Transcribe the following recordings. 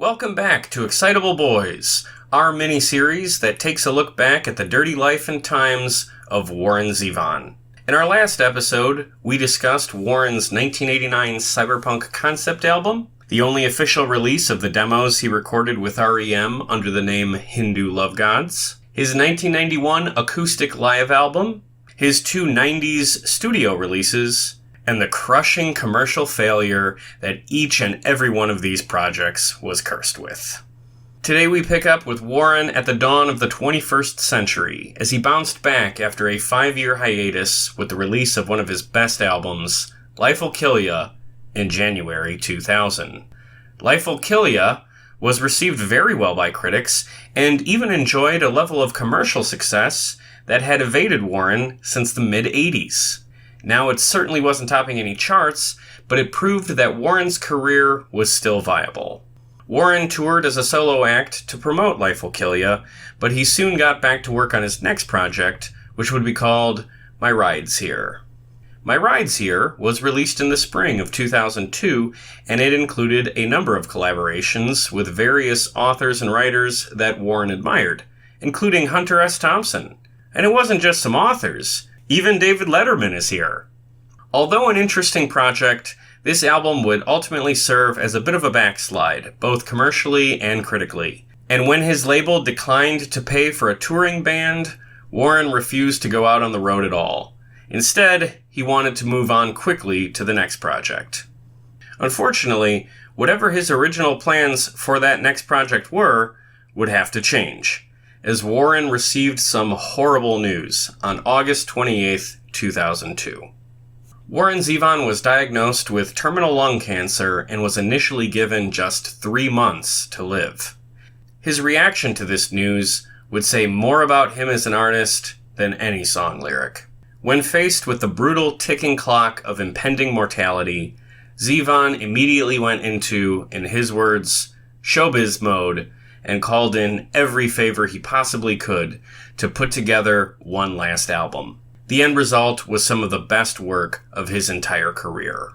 Welcome back to Excitable Boys, our mini-series that takes a look back at the dirty life and times of Warren Zevon. In our last episode, we discussed Warren's 1989 cyberpunk concept album, the only official release of the demos he recorded with REM under the name Hindu Love Gods, his 1991 acoustic live album, his two 90s studio releases, and the crushing commercial failure that each and every one of these projects was cursed with. Today we pick up with Warren at the dawn of the 21st century, as he bounced back after a 5-year hiatus with the release of one of his best albums, Life'll Kill Ya, in January 2000. Life'll Kill Ya was received very well by critics, and even enjoyed a level of commercial success that had evaded Warren since the mid-80s. Now, it certainly wasn't topping any charts, but it proved that Warren's career was still viable. Warren toured as a solo act to promote Life'll Kill Ya, but he soon got back to work on his next project, which would be called My Ride's Here. My Ride's Here was released in the spring of 2002, and it included a number of collaborations with various authors and writers that Warren admired, including Hunter S. Thompson. And it wasn't just some authors. Even David Letterman is here. Although an interesting project, this album would ultimately serve as a bit of a backslide, both commercially and critically. And when his label declined to pay for a touring band, Warren refused to go out on the road at all. Instead, he wanted to move on quickly to the next project. Unfortunately, whatever his original plans for that next project were, would have to change, as Warren received some horrible news on August 28, 2002. Warren Zevon was diagnosed with terminal lung cancer and was initially given just 3 months to live. His reaction to this news would say more about him as an artist than any song lyric. When faced with the brutal ticking clock of impending mortality, Zevon immediately went into, in his words, showbiz mode, and called in every favor he possibly could to put together one last album. The end result was some of the best work of his entire career.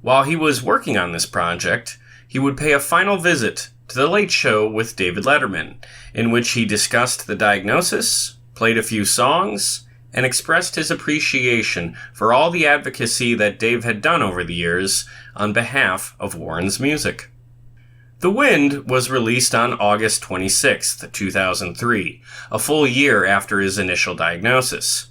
While he was working on this project, he would pay a final visit to The Late Show with David Letterman, in which he discussed the diagnosis, played a few songs, and expressed his appreciation for all the advocacy that Dave had done over the years on behalf of Warren's music. The Wind was released on August 26, 2003, a full year after his initial diagnosis.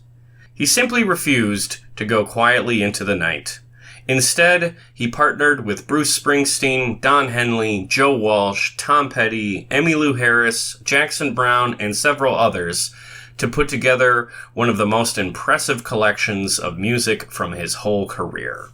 He simply refused to go quietly into the night. Instead, he partnered with Bruce Springsteen, Don Henley, Joe Walsh, Tom Petty, Emmylou Harris, Jackson Browne, and several others to put together one of the most impressive collections of music from his whole career.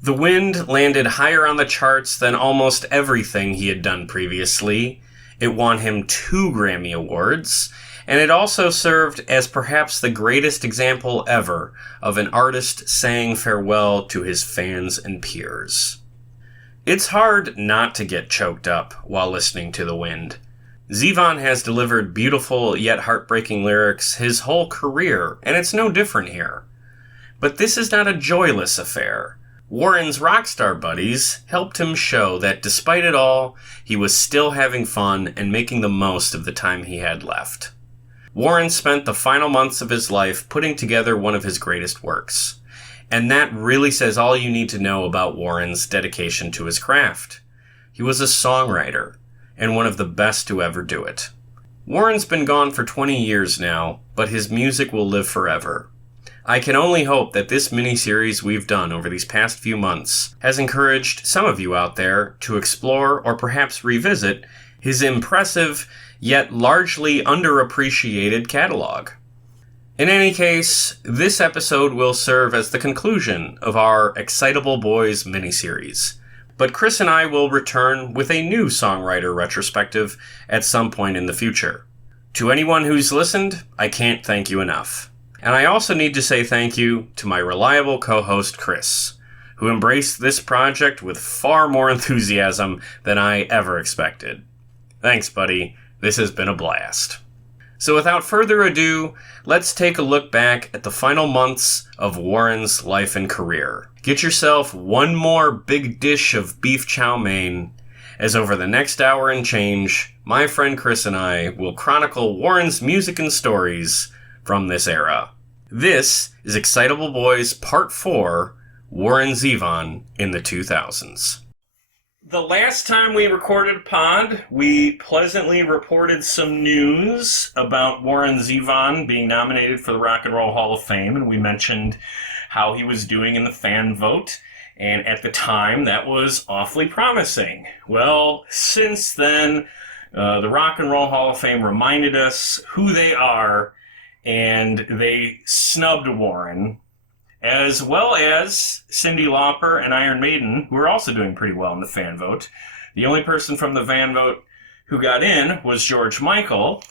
The Wind landed higher on the charts than almost everything he had done previously. It won him 2 Grammy Awards, and it also served as perhaps the greatest example ever of an artist saying farewell to his fans and peers. It's hard not to get choked up while listening to The Wind. Zevon has delivered beautiful yet heartbreaking lyrics his whole career, and it's no different here. But this is not a joyless affair. Warren's rockstar buddies helped him show that despite it all, he was still having fun and making the most of the time he had left. Warren spent the final months of his life putting together one of his greatest works. And that really says all you need to know about Warren's dedication to his craft. He was a songwriter, and one of the best to ever do it. Warren's been gone for 20 years now, but his music will live forever. I can only hope that this mini-series we've done over these past few months has encouraged some of you out there to explore or perhaps revisit his impressive yet largely underappreciated catalog. In any case, this episode will serve as the conclusion of our Excitable Boys mini-series, but Chris and I will return with a new songwriter retrospective at some point in the future. To anyone who's listened, I can't thank you enough. And I also need to say thank you to my reliable co-host Chris, who embraced this project with far more enthusiasm than I ever expected. Thanks, buddy. This has been a blast. So without further ado, let's take a look back at the final months of Warren's life and career. Get yourself one more big dish of beef chow mein, as over the next hour and change, my friend Chris and I will chronicle Warren's music and stories from this era. This is Excitable Boys Part 4, Warren Zevon in the 2000s. The last time we recorded a pod, we pleasantly reported some news about Warren Zevon being nominated for the Rock and Roll Hall of Fame, and we mentioned how he was doing in the fan vote, and at the time, that was awfully promising. Well, since then, the Rock and Roll Hall of Fame reminded us who they are, and they snubbed Warren, as well as Cyndi Lauper and Iron Maiden, who are also doing pretty well in the fan vote. The only person from the fan vote who got in was George Michael,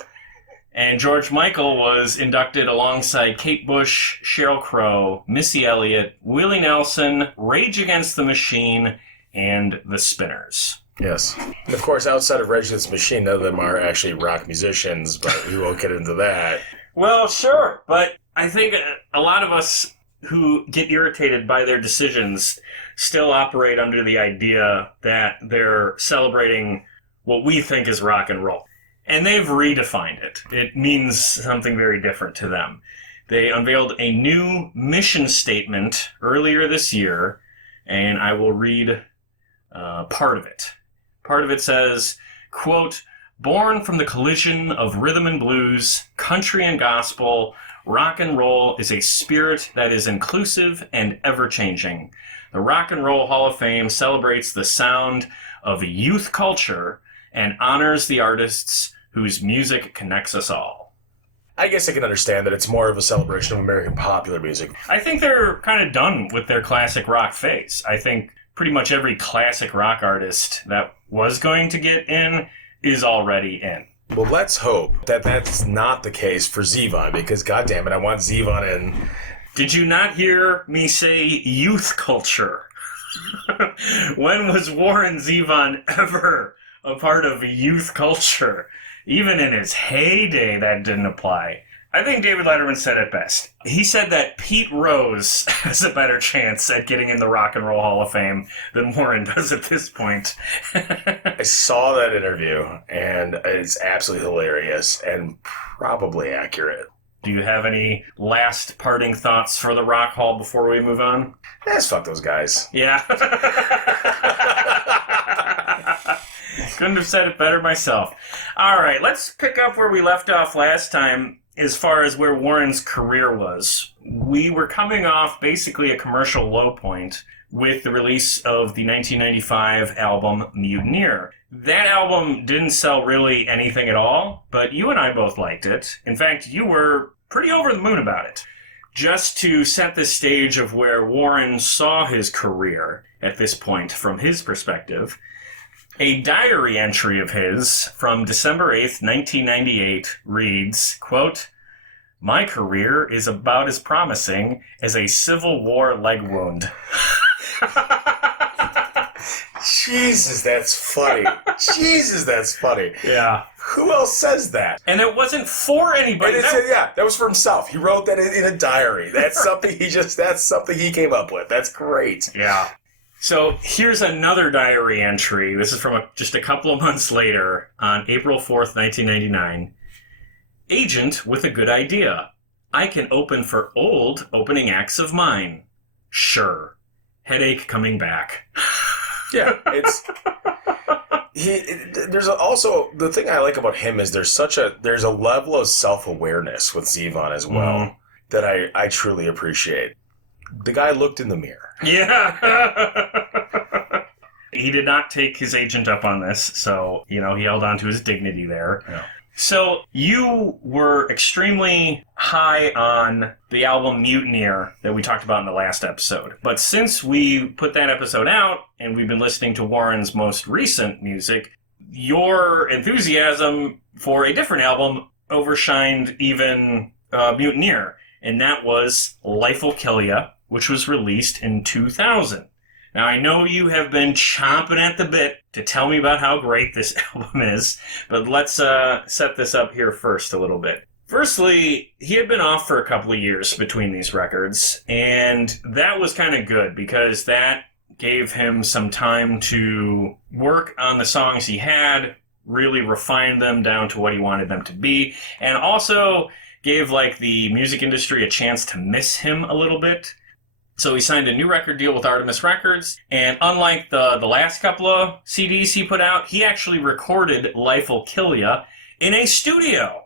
and George Michael was inducted alongside Kate Bush, Sheryl Crow, Missy Elliott, Willie Nelson, Rage Against the Machine, and the Spinners. Yes. And of course, outside of Rage Against the Machine, none of them are actually rock musicians, but we won't get into that. Well, sure, but I think a lot of us who get irritated by their decisions still operate under the idea that they're celebrating what we think is rock and roll. And they've redefined it. It means something very different to them. They unveiled a new mission statement earlier this year, and I will read part of it. Part of it says, quote, "Born from the collision of rhythm and blues, country and gospel, rock and roll is a spirit that is inclusive and ever-changing. The Rock and Roll Hall of Fame celebrates the sound of youth culture and honors the artists whose music connects us all." I guess I can understand that it's more of a celebration of American popular music. I think they're kind of done with their classic rock phase. I think pretty much every classic rock artist that was going to get in is already in. Well, let's hope that that's not the case for Zevon, because goddammit, I want Zevon in. Did you not hear me say youth culture? When was Warren Zevon ever a part of youth culture? Even in his heyday, that didn't apply. I think David Letterman said it best. He said that Pete Rose has a better chance at getting in the Rock and Roll Hall of Fame than Warren does at this point. I saw that interview, and it's absolutely hilarious and probably accurate. Do you have any last parting thoughts for the Rock Hall before we move on? Yes, fuck those guys. Yeah. Couldn't have said it better myself. All right, let's pick up where we left off last time as far as where Warren's career was. We were coming off basically a commercial low point with the release of the 1995 album Mutineer. That album didn't sell really anything at all, but you and I both liked it. In fact, you were pretty over the moon about it. Just to set the stage of where Warren saw his career at this point from his perspective, a diary entry of his from December 8th, 1998 reads, quote, "My career is about as promising as a Civil War leg wound." Jesus, that's funny. Jesus, that's funny. Yeah. Who else says that? And it wasn't for anybody. That was for himself. He wrote that in a diary. That's something that's something he came up with. That's great. Yeah. So here's another diary entry. This is from just a couple of months later on April 4th, 1999. "Agent with a good idea. I can open for old opening acts of mine. Sure. Headache coming back." Yeah, there's also the thing I like about him is there's a level of self-awareness with Zevon as well that I truly appreciate. The guy looked in the mirror. Yeah. He did not take his agent up on this, so, he held on to his dignity there. Yeah. So, you were extremely high on the album Mutineer that we talked about in the last episode. But since we put that episode out, and we've been listening to Warren's most recent music, your enthusiasm for a different album overshined even Mutineer, and that was Life'll Kill Ya, which was released in 2000. Now, I know you have been chomping at the bit to tell me about how great this album is, but let's set this up here first a little bit. Firstly, he had been off for a couple of years between these records, and that was kind of good because that gave him some time to work on the songs he had, really refine them down to what he wanted them to be, and also gave like the music industry a chance to miss him a little bit. So he signed a new record deal with Artemis Records, and unlike the last couple of CDs he put out, he actually recorded Life'll Kill Ya in a studio,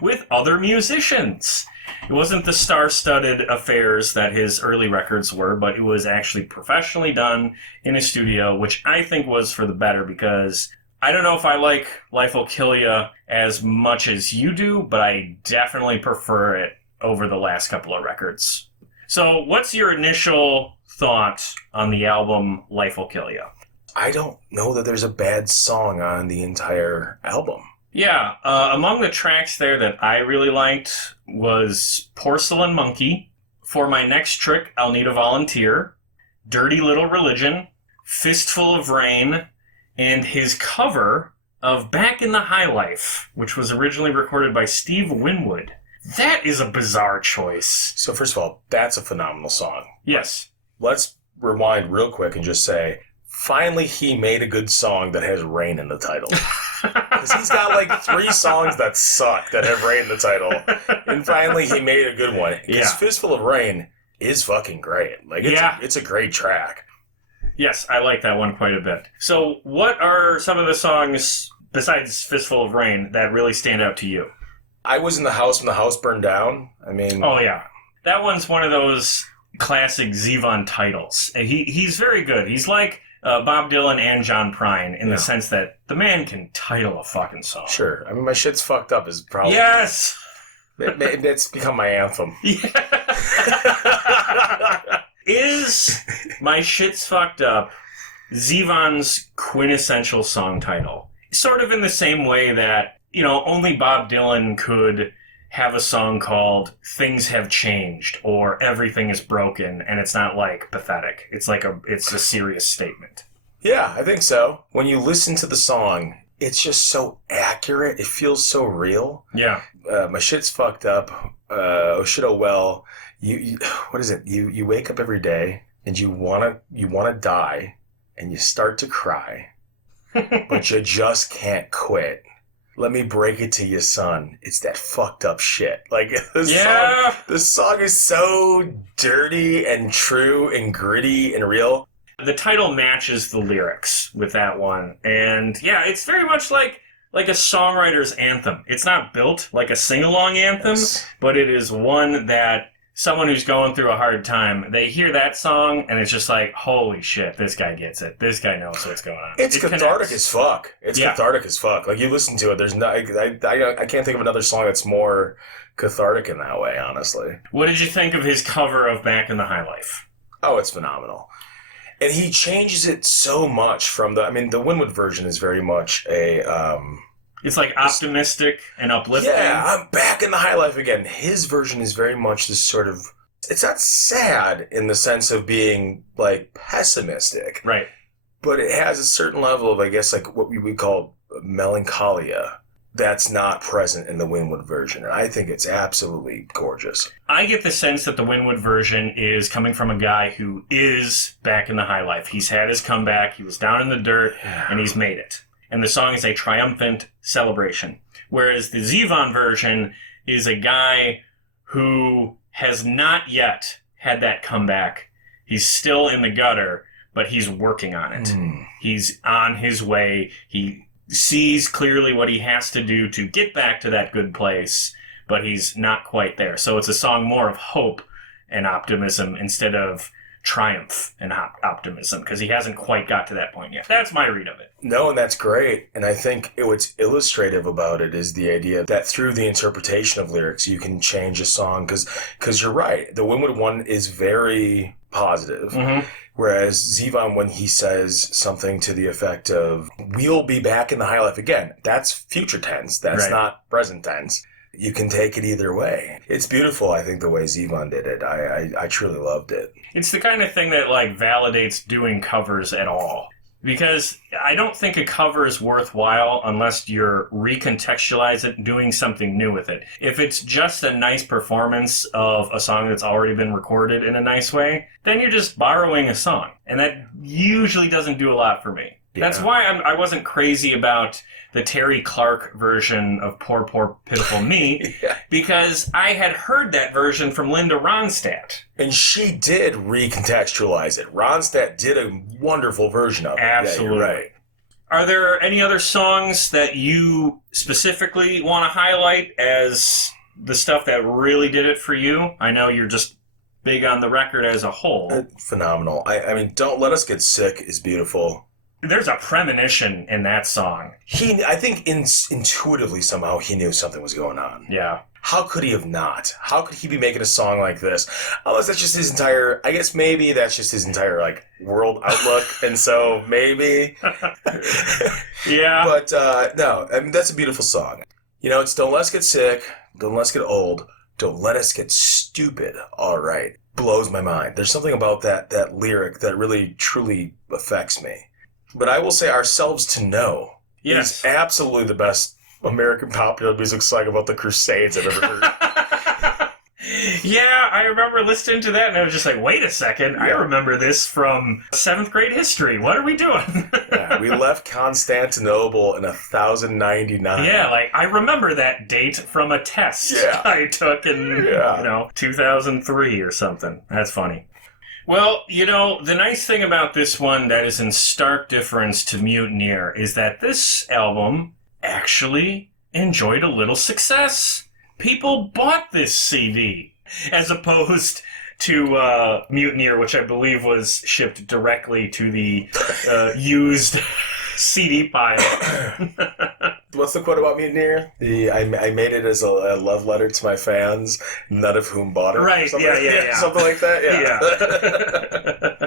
with other musicians. It wasn't the star-studded affairs that his early records were, but it was actually professionally done in a studio, which I think was for the better, because I don't know if I like Life'll Kill Ya as much as you do, but I definitely prefer it over the last couple of records. So what's your initial thought on the album Life'll Kill Ya? I don't know that there's a bad song on the entire album. Yeah, among the tracks there that I really liked was Porcelain Monkey, For My Next Trick, I'll Need a Volunteer, Dirty Little Religion, Fistful of Rain, and his cover of Back in the High Life, which was originally recorded by Steve Winwood. That is a bizarre choice. So first of all, that's a phenomenal song. Yes. Let's rewind real quick and just say, finally he made a good song that has rain in the title. Because he's got like 3 songs that suck that have rain in the title. And finally he made a good one. Because Fistful of Rain is fucking great. Like, it's a great track. Yes, I like that one quite a bit. So what are some of the songs, besides Fistful of Rain, that really stand out to you? I Was in the House When the House Burned Down. I mean... Oh, yeah. That one's one of those classic Zevon titles. He's very good. He's like Bob Dylan and John Prine in the sense that the man can title a fucking song. Sure. I mean, My Shit's Fucked Up is probably... Yes! It's become my anthem. Yeah. Is My Shit's Fucked Up Zevon's quintessential song title? Sort of in the same way that, only Bob Dylan could have a song called Things Have Changed or Everything is Broken, and it's not like pathetic. It's a serious statement. Yeah, I think so. When you listen to the song, it's just so accurate. It feels so real. Yeah. My Shit's Fucked Up. Oh shit, oh well. You what is it? You wake up every day and you wanna die and you start to cry, but you just can't quit. Let me break it to you, son. It's that fucked up shit. Like, the song is so dirty and true and gritty and real. The title matches the lyrics with that one. And yeah, it's very much like a songwriter's anthem. It's not built like a sing-along anthem, but it is one that someone who's going through a hard time, they hear that song, and it's just like, holy shit, this guy gets it. This guy knows what's going on. It's cathartic as fuck. It's cathartic as fuck. Like, you listen to it, there's no... I can't think of another song that's more cathartic in that way, honestly. What did you think of his cover of Back in the High Life? Oh, it's phenomenal. And he changes it so much from the Winwood version is very much a... It's like optimistic and uplifting. Yeah, I'm back in the high life again. His version is very much this sort of... It's not sad in the sense of being, like, pessimistic. Right. But it has a certain level of, I guess, like what we would call melancholia that's not present in the Winwood version. And I think it's absolutely gorgeous. I get the sense that the Winwood version is coming from a guy who is back in the high life. He's had his comeback. He was down in the dirt, and he's made it. And the song is a triumphant celebration. Whereas the Zevon version is a guy who has not yet had that comeback. He's still in the gutter, but he's working on it. He's on his way. He sees clearly what he has to do to get back to that good place, but he's not quite there. So it's a song more of hope and optimism instead of triumph and optimism, because he hasn't quite got to that point yet. That's my read of it. No, and that's great. And I think what's illustrative about it is the idea that through the interpretation of lyrics, you can change a song. Because you're right. The Winwood one is very positive. Mm-hmm. Whereas Zevon, when he says something to the effect of, we'll be back in the high life again, that's future tense. That's not present tense. You can take it either way. It's beautiful, I think, the way Zevon did it. I truly loved it. It's the kind of thing that, like, validates doing covers at all. Because I don't think a cover is worthwhile unless you're recontextualize it, doing something new with it. If it's just a nice performance of a song that's already been recorded in a nice way, then you're just borrowing a song. And that usually doesn't do a lot for me. Yeah. That's why I wasn't crazy about the Terry Clark version of Poor, Poor, Pitiful Me, yeah. Because I had heard that version from Linda Ronstadt. And she did recontextualize it. Ronstadt did a wonderful version of it. Absolutely. Yeah, you're right. Are there any other songs that you specifically want to highlight as the stuff that really did it for you? I know you're just big on the record as a whole. Phenomenal. I mean, Don't Let Us Get Sick is beautiful. There's a premonition in that song. I think intuitively somehow he knew something was going on. Yeah. How could he have not? How could he be making a song like this? Unless that's just his entire, I guess maybe that's just his entire, like, world outlook. And so maybe. Yeah. But, no, I mean, that's a beautiful song. You know, it's Don't Let Us Get Sick. Don't let us get old. Don't let us get stupid. All right. Blows my mind. There's something about that lyric that really, truly affects me. But I will say Ourselves to Know is absolutely the best American popular music song about the Crusades I've ever heard. Yeah, I remember listening to that and I was just like, wait a second, yeah. I remember this from 7th grade history. What are we doing? Yeah, we left Constantinople in 1099. Yeah, like I remember that date from a test I took in 2003 or something. That's funny. Well, you know, the nice thing about this one that is in stark difference to Mutineer is that this album actually enjoyed a little success. People bought this CD, as opposed to Mutineer, which I believe was shipped directly to the used CD pile. What's the quote about Mutineer? I made it as a love letter to my fans, none of whom bought it. Right, yeah. Something like that,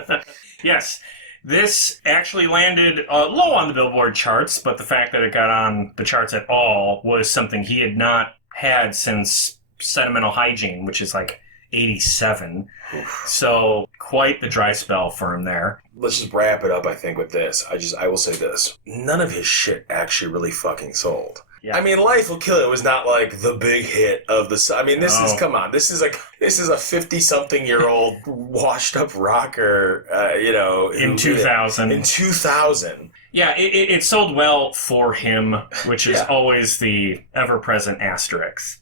yeah. Yes. This actually landed low on the Billboard charts, but the fact that it got on the charts at all was something he had not had since Sentimental Hygiene, which is like 87. Oof. So quite the dry spell for him there. Let's just wrap it up, I think, with this. I will say this. None of his shit actually really fucking sold. Yeah. I mean, Life Will Kill It was not like the big hit of the... I mean, this is... Come on. This is a 50-something-year-old washed-up rocker, In 2000. In 2000. Yeah, it sold well for him, which is always the ever-present asterisk.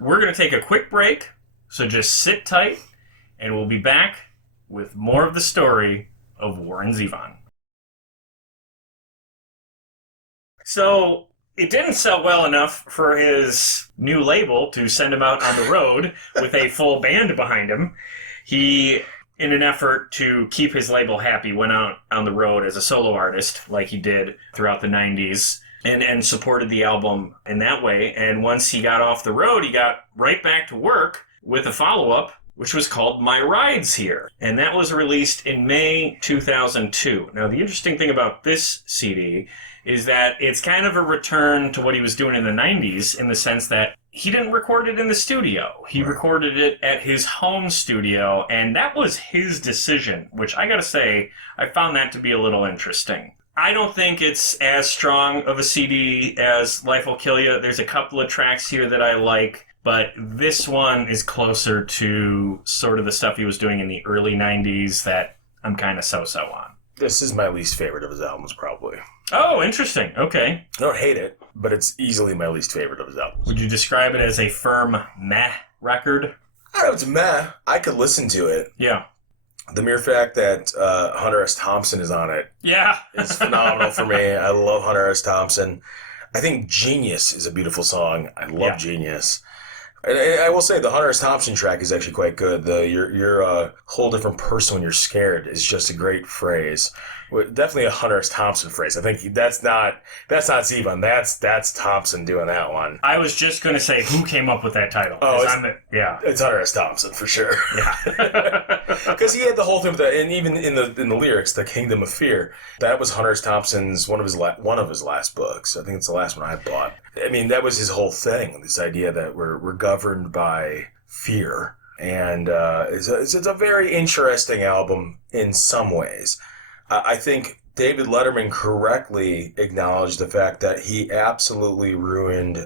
We're going to take a quick break, so just sit tight, and we'll be back with more of the story of Warren Zevon. So, it didn't sell well enough for his new label to send him out on the road with a full band behind him. He, in an effort to keep his label happy, went out on the road as a solo artist, like he did throughout the 90s, and supported the album in that way. And once he got off the road, he got right back to work with a follow-up, which was called My Rides Here. And that was released in May 2002. Now, the interesting thing about this CD is that it's kind of a return to what he was doing in the 90s in the sense that he didn't record it in the studio. He recorded it at his home studio, and that was his decision, which I gotta say, I found that to be a little interesting. I don't think it's as strong of a CD as Life Will Kill You. There's a couple of tracks here that I like, but this one is closer to sort of the stuff he was doing in the early 90s that I'm kind of so-so on. This is my least favorite of his albums, probably. Oh, interesting. Okay. I don't hate it, but it's easily my least favorite of his albums. Would you describe it as a firm meh record? I don't know, it's meh. I could listen to it. Yeah. The mere fact that Hunter S. Thompson is on it is phenomenal for me. I love Hunter S. Thompson. I think Genius is a beautiful song. I love Genius. And I will say the Hunter S. Thompson track is actually quite good. You're a whole different person when you're scared is just a great phrase. Definitely a Hunter S. Thompson phrase. I think that's not Zevon. That's Thompson doing that one. I was just going to say who came up with that title. It's Hunter S. Thompson for sure. Yeah, because he had the whole thing with that, and even in the lyrics, the Kingdom of Fear, that was Hunter S. Thompson's one of his last books. I think it's the last one I bought. I mean, that was his whole thing. This idea that we're governed by fear, and it's a very interesting album in some ways. I think David Letterman correctly acknowledged the fact that he absolutely ruined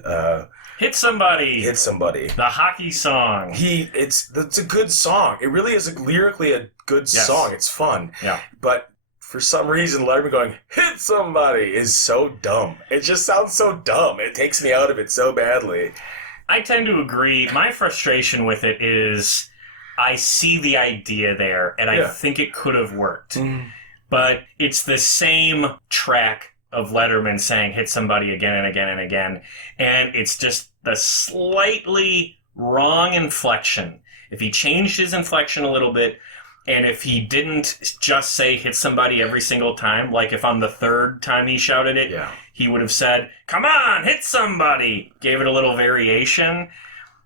Hit Somebody. Hit Somebody. The hockey song. It's a good song. It really is lyrically a good song. It's fun. Yeah. But for some reason, Letterman going, hit somebody is so dumb. It just sounds so dumb. It takes me out of it so badly. I tend to agree. My frustration with it is I see the idea there, and I think it could have worked. But it's the same track of Letterman saying hit somebody again and again and again, and it's just the slightly wrong inflection. If he changed his inflection a little bit, and if he didn't just say hit somebody every single time, like if on the third time he shouted it, he would have said, come on, hit somebody, gave it a little variation,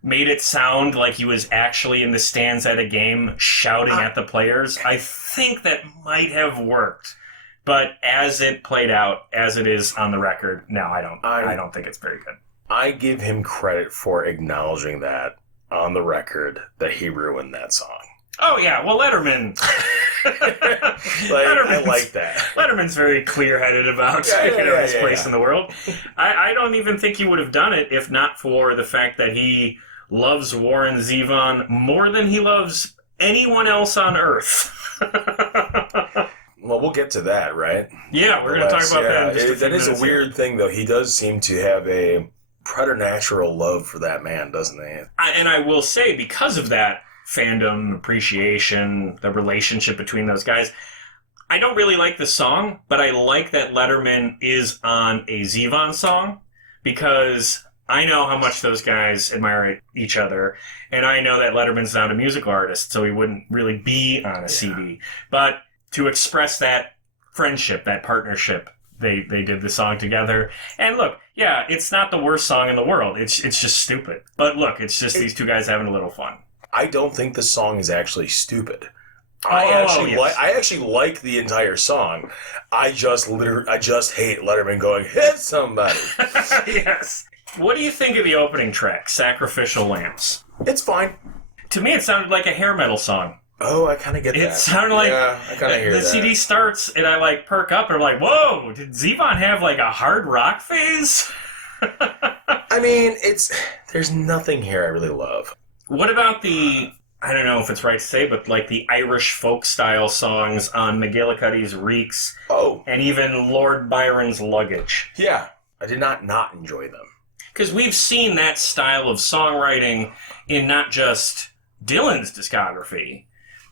made it sound like he was actually in the stands at a game shouting at the players. I think that might have worked. But as it played out, as it is on the record, no, I don't think it's very good. I give him credit for acknowledging that on the record that he ruined that song. Oh, yeah. Well, Letterman. I like that. Letterman's very clear-headed about his place in the world. I don't even think he would have done it if not for the fact that he loves Warren Zevon more than he loves anyone else on Earth. Well, we'll get to that, right? Yeah, we're going to talk about that in just a few That is minutes a weird thing, though. He does seem to have a preternatural love for that man, doesn't he? And I will say, because of that, fandom, appreciation, the relationship between those guys. I don't really like the song, but I like that Letterman is on a Zevon song because I know how much those guys admire each other, and I know that Letterman's not a musical artist, so he wouldn't really be on a CD. But to express that friendship, that partnership, they did the song together. And look, yeah, it's not the worst song in the world. It's just stupid. But look, it's just these two guys having a little fun. I don't think the song is actually stupid. I actually like the entire song. I just hate Letterman going, hit somebody. Yes. What do you think of the opening track, Sacrificial Lambs? It's fine. To me, it sounded like a hair metal song. Oh, I kind of get that. It sounded like I kind of hear the that. CD starts, and I perk up, and I'm like, whoa, did Zevon have a hard rock phase? I mean, there's nothing here I really love. What about the, I don't know if it's right to say, but the Irish folk-style songs on McGillicuddy's Reeks, and even Lord Byron's Luggage? Yeah, I did not enjoy them. Because we've seen that style of songwriting in not just Dylan's discography,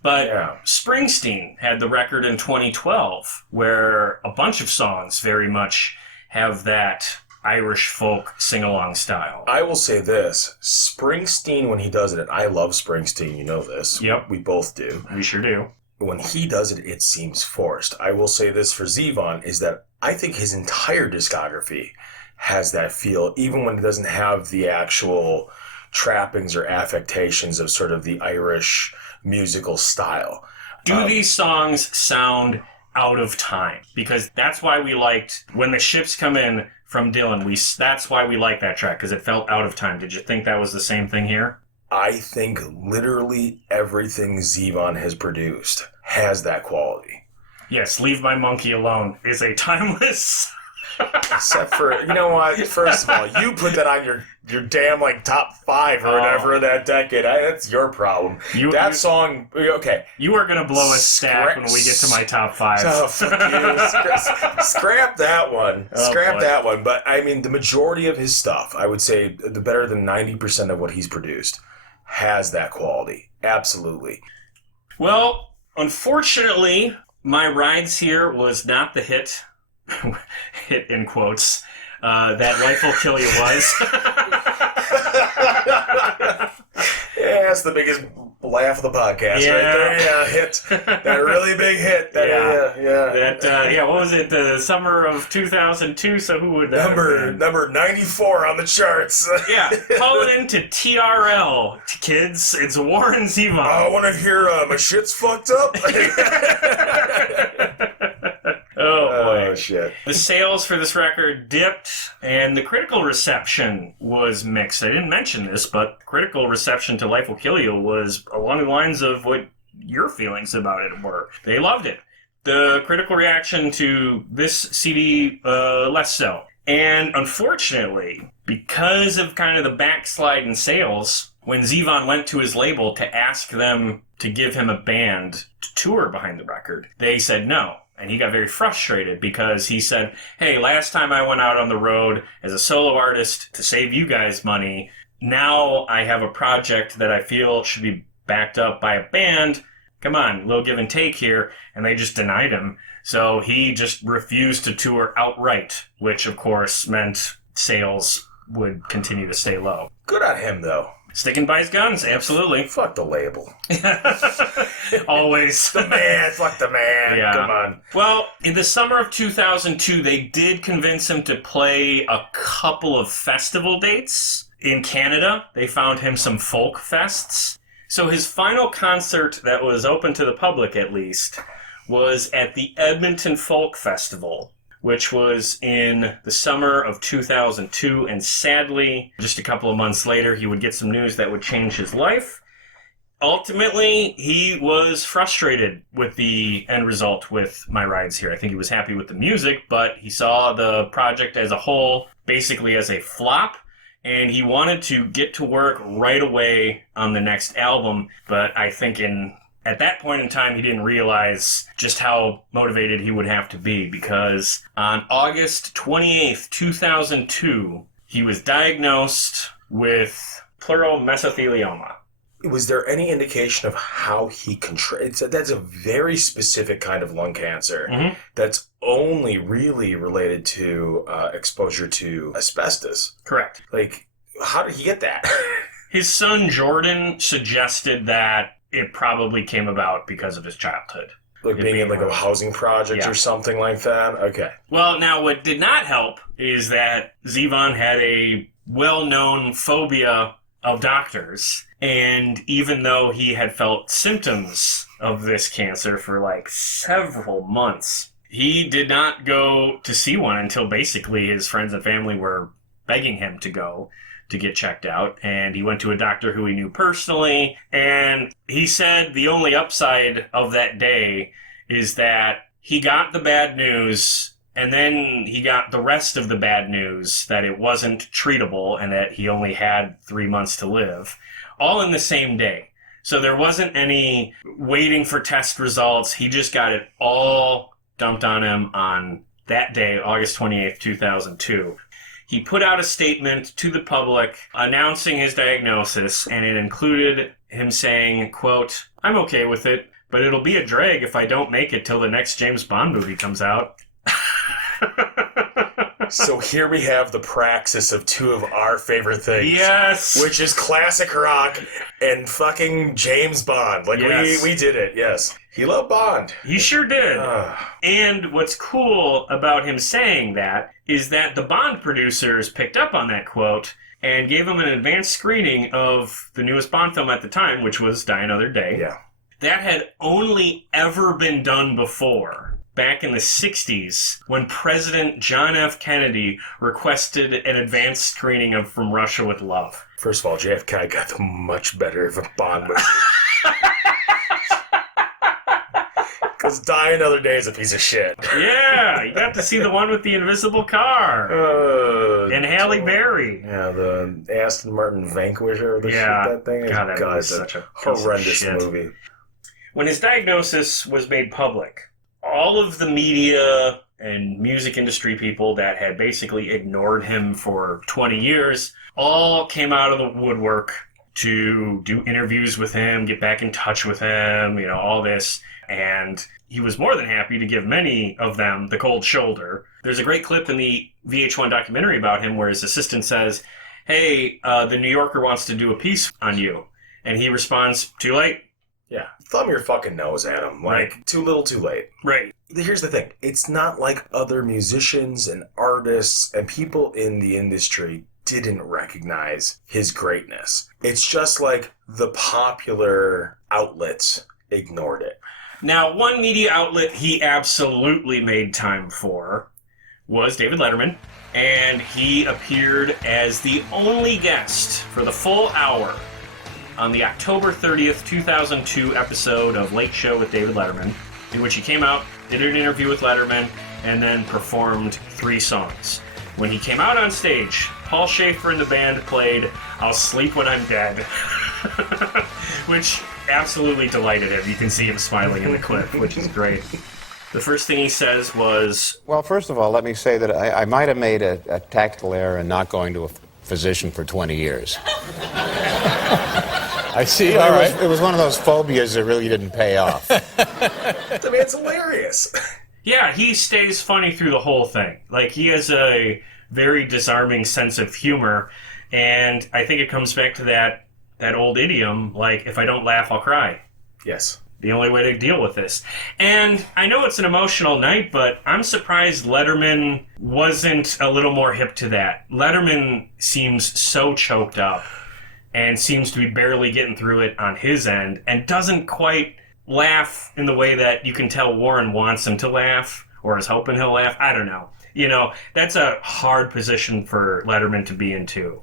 but Springsteen had the record in 2012 where a bunch of songs very much have that Irish folk sing-along style. I will say this. Springsteen, when he does it, and I love Springsteen, you know this. Yep. We both do. We sure do. When he does it, it seems forced. I will say this for Zevon, is that I think his entire discography has that feel, even when it doesn't have the actual trappings or affectations of sort of the Irish musical style. Do these songs sound out of time? Because that's why we liked When the Ships Come In from Dylan. That's why we liked that track, because it felt out of time. Did you think that was the same thing here? I think literally everything Zevon has produced has that quality. Yes, Leave My Monkey Alone is a timeless... Except for, you know what? First of all, you put that on your damn top 5 or whatever of that decade. That's your problem. Song, okay. You are gonna blow a stack when we get to my top 5. Oh, fuck you. Scrap that one. That one. But I mean, the majority of his stuff, I would say, the better than 90% of what he's produced has that quality. Absolutely. Well, unfortunately, my rides here was not the hit in quotes, that Life Will Kill You was. Yeah, that's the biggest laugh of the podcast right there. Yeah, hit. That really big hit. What was it? The summer of 2002, so who would that Number 94 on the charts. Yeah, calling into TRL, kids. It's Warren Zevon. I want to hear my shit's fucked up. Oh, boy. Oh, shit. The sales for this record dipped, and the critical reception was mixed. I didn't mention this, but critical reception to Life Will Kill You was along the lines of what your feelings about it were. They loved it. The critical reaction to this CD, less so. And unfortunately, because of kind of the backslide in sales, when Zevon went to his label to ask them to give him a band to tour behind the record, they said no. And he got very frustrated because he said, hey, last time I went out on the road as a solo artist to save you guys money, now I have a project that I feel should be backed up by a band. Come on, a little give and take here. And they just denied him. So he just refused to tour outright, which of course meant sales would continue to stay low. Good on him, though. Sticking by his guns, absolutely. Fuck the label. Always. The man, fuck the man. Yeah. Come on. Well, in the summer of 2002, they did convince him to play a couple of festival dates. In Canada, they found him some folk fests. So his final concert that was open to the public, at least, was at the Edmonton Folk Festival, which was in the summer of 2002, and sadly, just a couple of months later, he would get some news that would change his life. Ultimately, he was frustrated with the end result with My Rides Here. I think he was happy with the music, but he saw the project as a whole basically as a flop, and he wanted to get to work right away on the next album, but I think at that point in time, he didn't realize just how motivated he would have to be, because on August 28th, 2002, he was diagnosed with pleural mesothelioma. Was there any indication of how he that's a very specific kind of lung cancer that's only really related to exposure to asbestos? Correct. Like, how did he get that? His son, Jordan, suggested that it probably came about because of his childhood. Like being in like a housing project or something like that? Okay. Well, now what did not help is that Zevon had a well-known phobia of doctors. And even though he had felt symptoms of this cancer for like several months, he did not go to see one until basically his friends and family were begging him to go to get checked out. And he went to a doctor who he knew personally. And he said the only upside of that day is that he got the bad news, and then he got the rest of the bad news that it wasn't treatable and that he only had 3 months to live, all in the same day. So there wasn't any waiting for test results. He just got it all dumped on him on that day, August 28th, 2002. He put out a statement to the public announcing his diagnosis, and it included him saying, quote, "I'm okay with it, but it'll be a drag if I don't make it till the next James Bond movie comes out." So here we have the praxis of two of our favorite things. Yes. Which is classic rock and fucking James Bond. Like, yes. we did it, yes. He loved Bond. He sure did. And what's cool about him saying that is that the Bond producers picked up on that quote and gave him an advanced screening of the newest Bond film at the time, which was Die Another Day. Yeah. That had only ever been done before, back in the 60s, when President John F. Kennedy requested an advanced screening of From Russia with Love. First of all, JFK got the much better of a Bond movie. Because Die Another Day is a piece of shit. Yeah, you got to see the one with the invisible car. And Halle Berry. Yeah, the Aston Martin Vanquisher. Shit, that thing. God, that was such a horrendous movie. When his diagnosis was made public, all of the media and music industry people that had basically ignored him for 20 years all came out of the woodwork to do interviews with him, get back in touch with him, all this. And he was more than happy to give many of them the cold shoulder. There's a great clip in the VH1 documentary about him where his assistant says, "Hey, the New Yorker wants to do a piece on you." And he responds, "Too late." Yeah. Thumb your fucking nose at him. Like, too little, too late. Right. Here's the thing. It's not like other musicians and artists and people in the industry didn't recognize his greatness. It's just like the popular outlets ignored it. Now, one media outlet he absolutely made time for was David Letterman, and he appeared as the only guest for the full hour on the October 30th, 2002 episode of Late Show with David Letterman, in which he came out did an interview with Letterman, and then performed 3 songs. When he came out on stage, Paul Schaefer and the band played I'll Sleep When I'm Dead, which absolutely delighted him. You can see him smiling in the clip, which is great. The first thing he says was... Well, first of all, let me say that I might have made a tactical error in not going to a physician for 20 years. I see, all right. It was one of those phobias that really didn't pay off. I mean, it's hilarious. Yeah, he stays funny through the whole thing. Like, he has a very disarming sense of humor, and I think it comes back to that old idiom, like, if I don't laugh, I'll cry. Yes. The only way to deal with this. And I know it's an emotional night, but I'm surprised Letterman wasn't a little more hip to that. Letterman seems so choked up and seems to be barely getting through it on his end and doesn't quite laugh in the way that you can tell Warren wants him to laugh or is hoping he'll laugh. I don't know. You know, that's a hard position for Letterman to be in, too.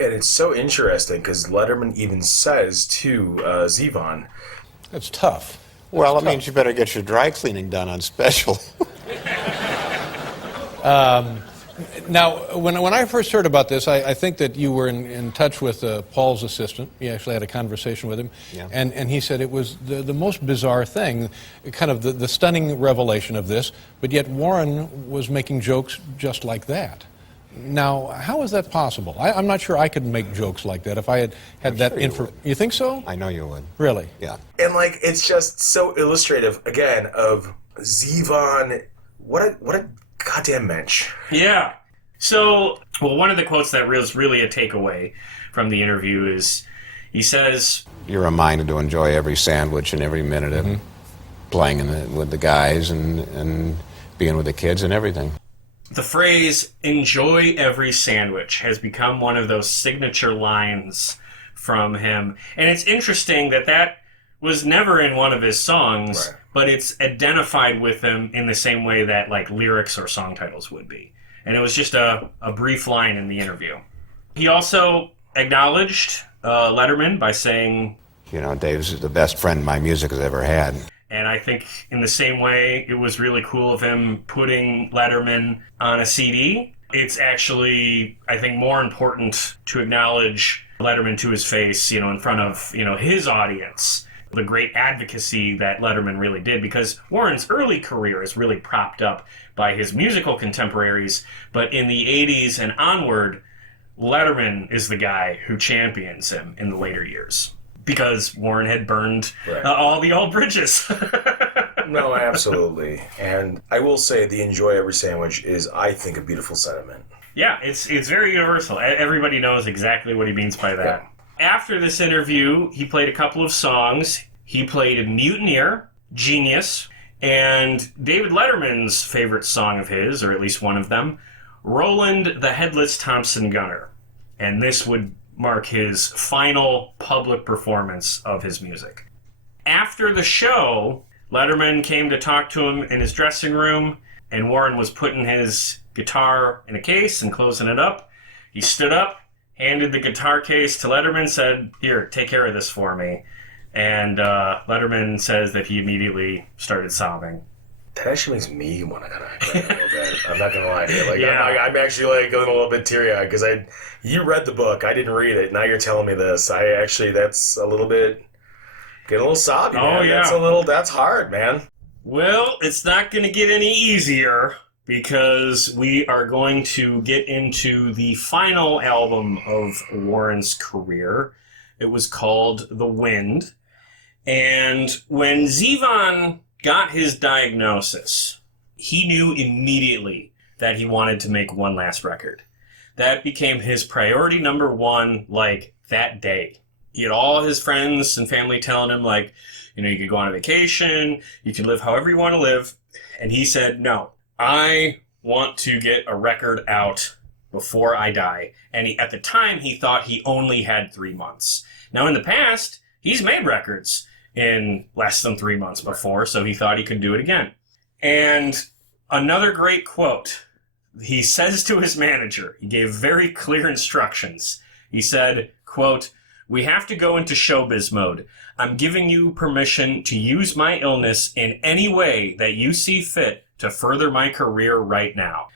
And it's so interesting because Letterman even says to Zevon, That's tough. Well, it means you better get your dry cleaning done on special. Now, when I first heard about this, I think that you were in touch with Paul's assistant. You actually had a conversation with him. Yeah. And he said it was the most bizarre thing, kind of the stunning revelation of this, but yet Warren was making jokes just like that. Now, how is that possible? I'm not sure I could make jokes like that if I had that info. You think so? I know you would. Really? Yeah. and like it's just so illustrative again of Zevon. What a goddamn mensch. Yeah. So, well, one of the quotes that was really a takeaway from the interview is, he says, You're reminded to enjoy every sandwich and every minute of playing with the guys and being with the kids and everything. the phrase "enjoy every sandwich" has become one of those signature lines from him. And it's interesting that was never in one of his songs, right, but it's identified with him in the same way that like lyrics or song titles would be. And it was just a brief line in the interview. He also acknowledged Letterman by saying, You know, Dave's the best friend my music has ever had. and I think in the same way, it was really cool of him putting Letterman on a CD. It's actually, I think, more important to acknowledge Letterman to his face, in front of, his audience. The great advocacy that Letterman really did, because Warren's early career is really propped up by his musical contemporaries, but in the 80s and onward, Letterman is the guy who champions him in the later years, because Warren had burned all the old bridges. No, absolutely. And I will say the enjoy every sandwich is, I think, a beautiful sentiment. Yeah, it's very universal. Everybody knows exactly what he means by that. Yeah. After this interview, he played a couple of songs. He played Mutineer, Genius, and David Letterman's favorite song of his, or at least one of them, Roland the Headless Thompson Gunner. And this would mark his final public performance of his music. After the show, Letterman came to talk to him in his dressing room, and Warren was putting his guitar in a case and closing it up. He stood up, handed the guitar case to Letterman, said, "Here, take care of this for me." And Letterman says that he immediately started sobbing. That actually makes me want to kind of cry a little bit. I'm not going to lie to you. Yeah. I'm actually like going a little bit teary-eyed because you read the book. I didn't read it. Now you're telling me this. That's a little bit, getting a little sobby, man. Oh, yeah. That's hard, man. Well, it's not going to get any easier, because we are going to get into the final album of Warren's career. It was called The Wind. And when Zevon got his diagnosis, he knew immediately that he wanted to make one last record. That became his priority number one, like, that day. He had all his friends and family telling him, like, you could go on a vacation, you can live however you want to live. And he said, no, I want to get a record out before I die. And at the time, he thought he only had 3 months. Now, in the past, he's made records in less than 3 months before, so he thought he could do it again. And another great quote, he says to his manager, he gave very clear instructions. He said, quote, We have to go into showbiz mode. I'm giving you permission to use my illness in any way that you see fit to further my career right now.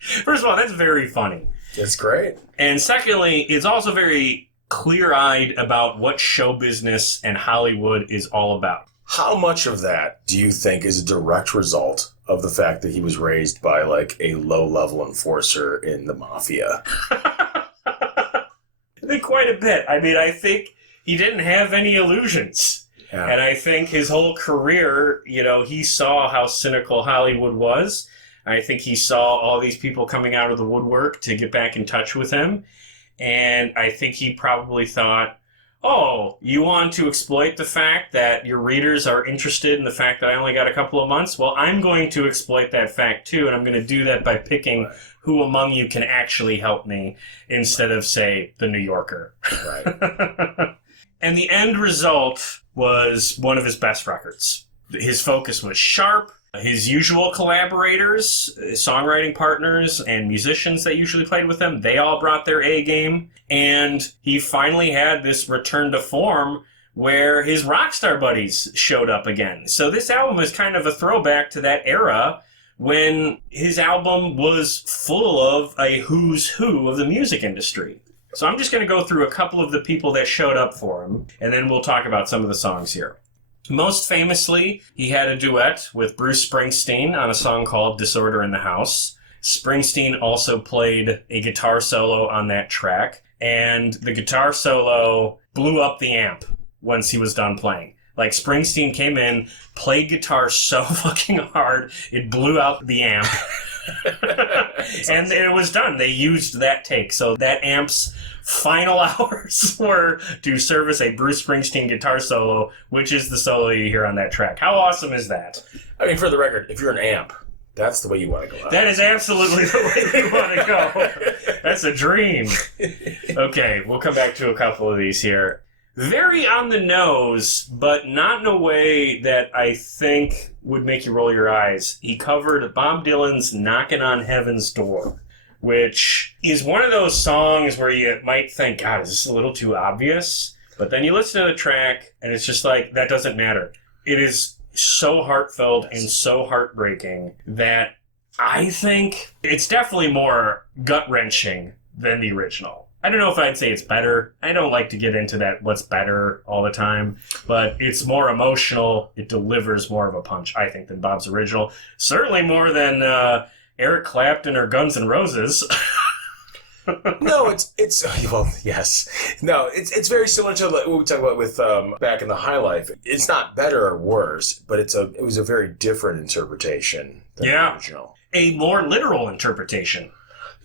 First of all, that's very funny. It's great. And secondly, it's also very clear-eyed about what show business and Hollywood is all about. How much of that do you think is a direct result of the fact that he was raised by like a low-level enforcer in the mafia? I think quite a bit. I mean, I think he didn't have any illusions. Yeah. And I think his whole career, you know, he saw how cynical Hollywood was. I think he saw all these people coming out of the woodwork to get back in touch with him. And I think he probably thought, oh, you want to exploit the fact that your readers are interested in the fact that I only got a couple of months? Well, I'm going to exploit that fact too, and I'm going to do that by picking who among you can actually help me instead of, say, the New Yorker. Right. And the end result was one of his best records. His focus was sharp. His usual collaborators, songwriting partners, and musicians that usually played with him, they all brought their A game. And he finally had this return to form where his rockstar buddies showed up again. So this album is kind of a throwback to that era when his album was full of a who's who of the music industry. So I'm just going to go through a couple of the people that showed up for him, and then we'll talk about some of the songs here. Most famously, he had a duet with Bruce Springsteen on a song called Disorder in the House. Springsteen also played a guitar solo on that track, and the guitar solo blew up the amp once he was done playing. Like, Springsteen came in, played guitar so fucking hard, it blew out the amp. And it was done. They used that take. So that amp's final hours were to service a Bruce Springsteen guitar solo, which is the solo you hear on that track. How awesome is that? I mean, for the record, if you're an amp, that's the way you want to go out. That is absolutely the way you want to go. That's a dream. Okay, we'll come back to a couple of these here. Very on the nose, but not in a way that I think would make you roll your eyes. He covered Bob Dylan's Knockin' on Heaven's Door, which is one of those songs where you might think, God, is this a little too obvious? But then you listen to the track, and it's just like, that doesn't matter. It is so heartfelt and so heartbreaking that I think it's definitely more gut-wrenching than the original. I don't know if I'd say it's better. I don't like to get into that what's better all the time, but it's more emotional. It delivers more of a punch, I think, than Bob's original. Certainly more than Eric Clapton or Guns N' Roses. No, it's well, yes. No, it's very similar to what we talked about with Back in the High Life. It's not better or worse, but it was a very different interpretation than the original. A more literal interpretation.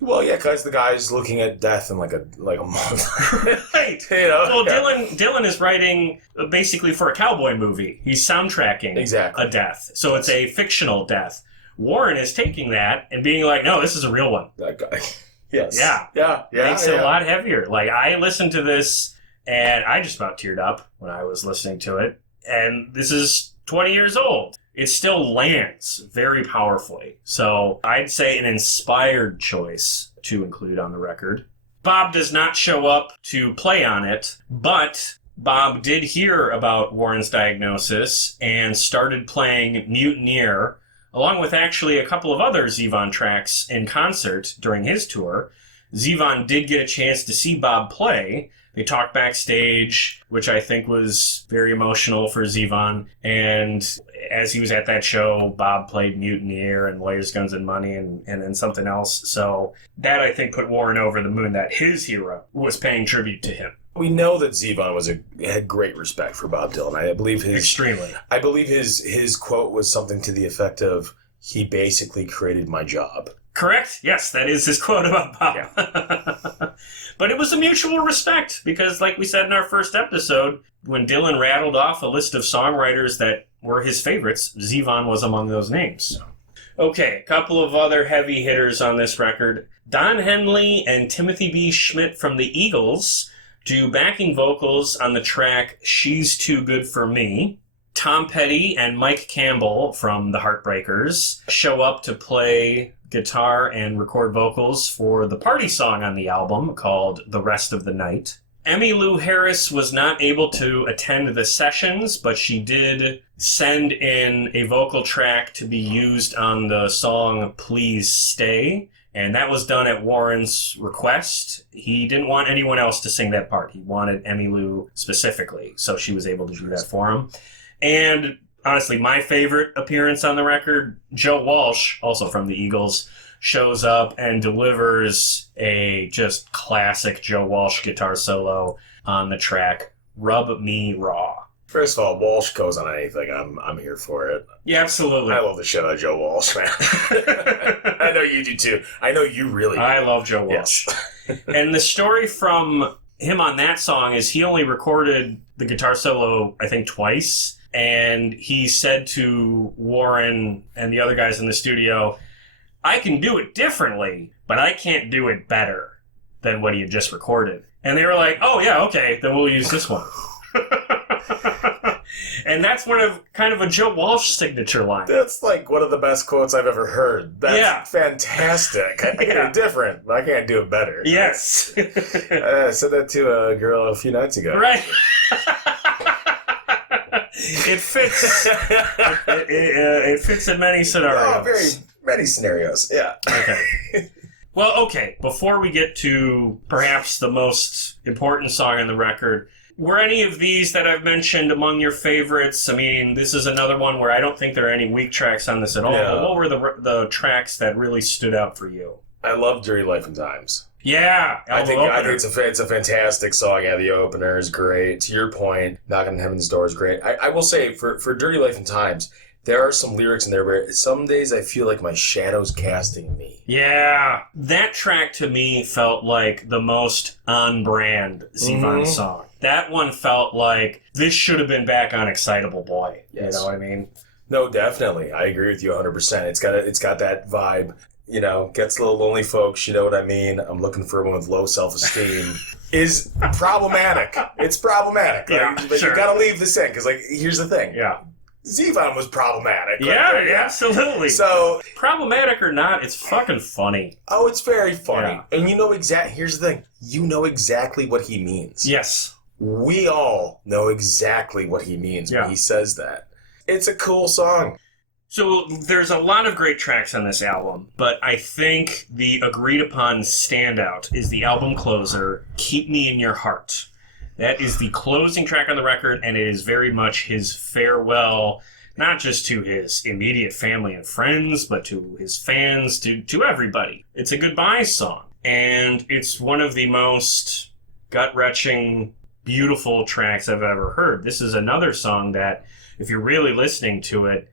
Well, yeah, because the guy's looking at death in like a month. Right. You know? Well, Dylan is writing basically for a cowboy movie. He's soundtracking a death. So it's a fictional death. Warren is taking that and being like, no, this is a real one. That guy. Yes. Yeah. Makes it a lot heavier. Like, I listened to this and I just about teared up when I was listening to it. And this is 20 years old. It still lands very powerfully. So I'd say an inspired choice to include on the record. Bob does not show up to play on it, but Bob did hear about Warren's diagnosis and started playing Mutineer, along with actually a couple of other Zevon tracks in concert during his tour. Zevon did get a chance to see Bob play. They talked backstage, which I think was very emotional for Zevon. And as he was at that show, Bob played Mutineer and Lawyers, Guns, and Money and then something else. So that, I think, put Warren over the moon that his hero was paying tribute to him. We know that Zevon had great respect for Bob Dylan. I believe Extremely. I believe his quote was something to the effect of, "He basically created my job." Correct. Yes, that is his quote about Bob. Yeah. But it was a mutual respect because, like we said in our first episode, when Dylan rattled off a list of songwriters that were his favorites, Zevon was among those names. Okay, a couple of other heavy hitters on this record. Don Henley and Timothy B. Schmidt from the Eagles do backing vocals on the track She's Too Good For Me. Tom Petty and Mike Campbell from the Heartbreakers show up to play guitar and record vocals for the party song on the album called The Rest of the Night. Emmylou Harris was not able to attend the sessions, but she did send in a vocal track to be used on the song Please Stay, and that was done at Warren's request. He didn't want anyone else to sing that part. He wanted Emmylou specifically, so she was able to do that for him. And honestly, my favorite appearance on the record, Joe Walsh, also from the Eagles, shows up and delivers a just classic Joe Walsh guitar solo on the track Rub Me Raw. First of all, Walsh goes on anything. I'm here for it. Yeah, absolutely. I love the shit out of Joe Walsh, man. I know you do too. I know you really do. I love Joe Walsh. Yes. And the story from him on that song is he only recorded the guitar solo, I think, twice. And he said to Warren and the other guys in the studio, I can do it differently, but I can't do it better than what he had just recorded. And they were like, oh, yeah, okay, then we'll use this one. And that's kind of a Joe Walsh signature line. That's like one of the best quotes I've ever heard. That's fantastic. I can do it different, but I can't do it better. Yes. I said that to a girl a few nights ago. Right. It fits. It fits in many scenarios. Oh, very many scenarios. Yeah. Okay. Well, okay. Before we get to perhaps the most important song on the record, were any of these that I've mentioned among your favorites? I mean, this is another one where I don't think there are any weak tracks on this at all. Yeah. But what were the tracks that really stood out for you? I love Dirty Life and Times. Yeah, I think it's a fantastic song. Yeah, the opener is great. To your point, Knocking on Heaven's Door is great. I will say, for Dirty Life and Times, there are some lyrics in there where some days I feel like my shadow's casting me. Yeah, that track to me felt like the most on-brand Zevon song. That one felt like this should have been back on Excitable Boy. Yes. You know what I mean? No, definitely. I agree with you 100%. It's got that vibe. You know, gets a little lonely, folks. You know what I mean? I'm looking for one with low self-esteem. Is problematic. It's problematic. Yeah, but sure. You got to leave this in because, like, here's the thing. Yeah. Zevon was problematic. Yeah, absolutely. So, problematic or not, it's fucking funny. Oh, it's very funny. Yeah. And you know here's the thing. You know exactly what he means. Yes. We all know exactly what he means when he says that. It's a cool song. So there's a lot of great tracks on this album, but I think the agreed upon standout is the album closer, Keep Me in Your Heart. That is the closing track on the record, and it is very much his farewell, not just to his immediate family and friends, but to his fans, to everybody. It's a goodbye song, and it's one of the most gut-wrenching, beautiful tracks I've ever heard. This is another song that, if you're really listening to it,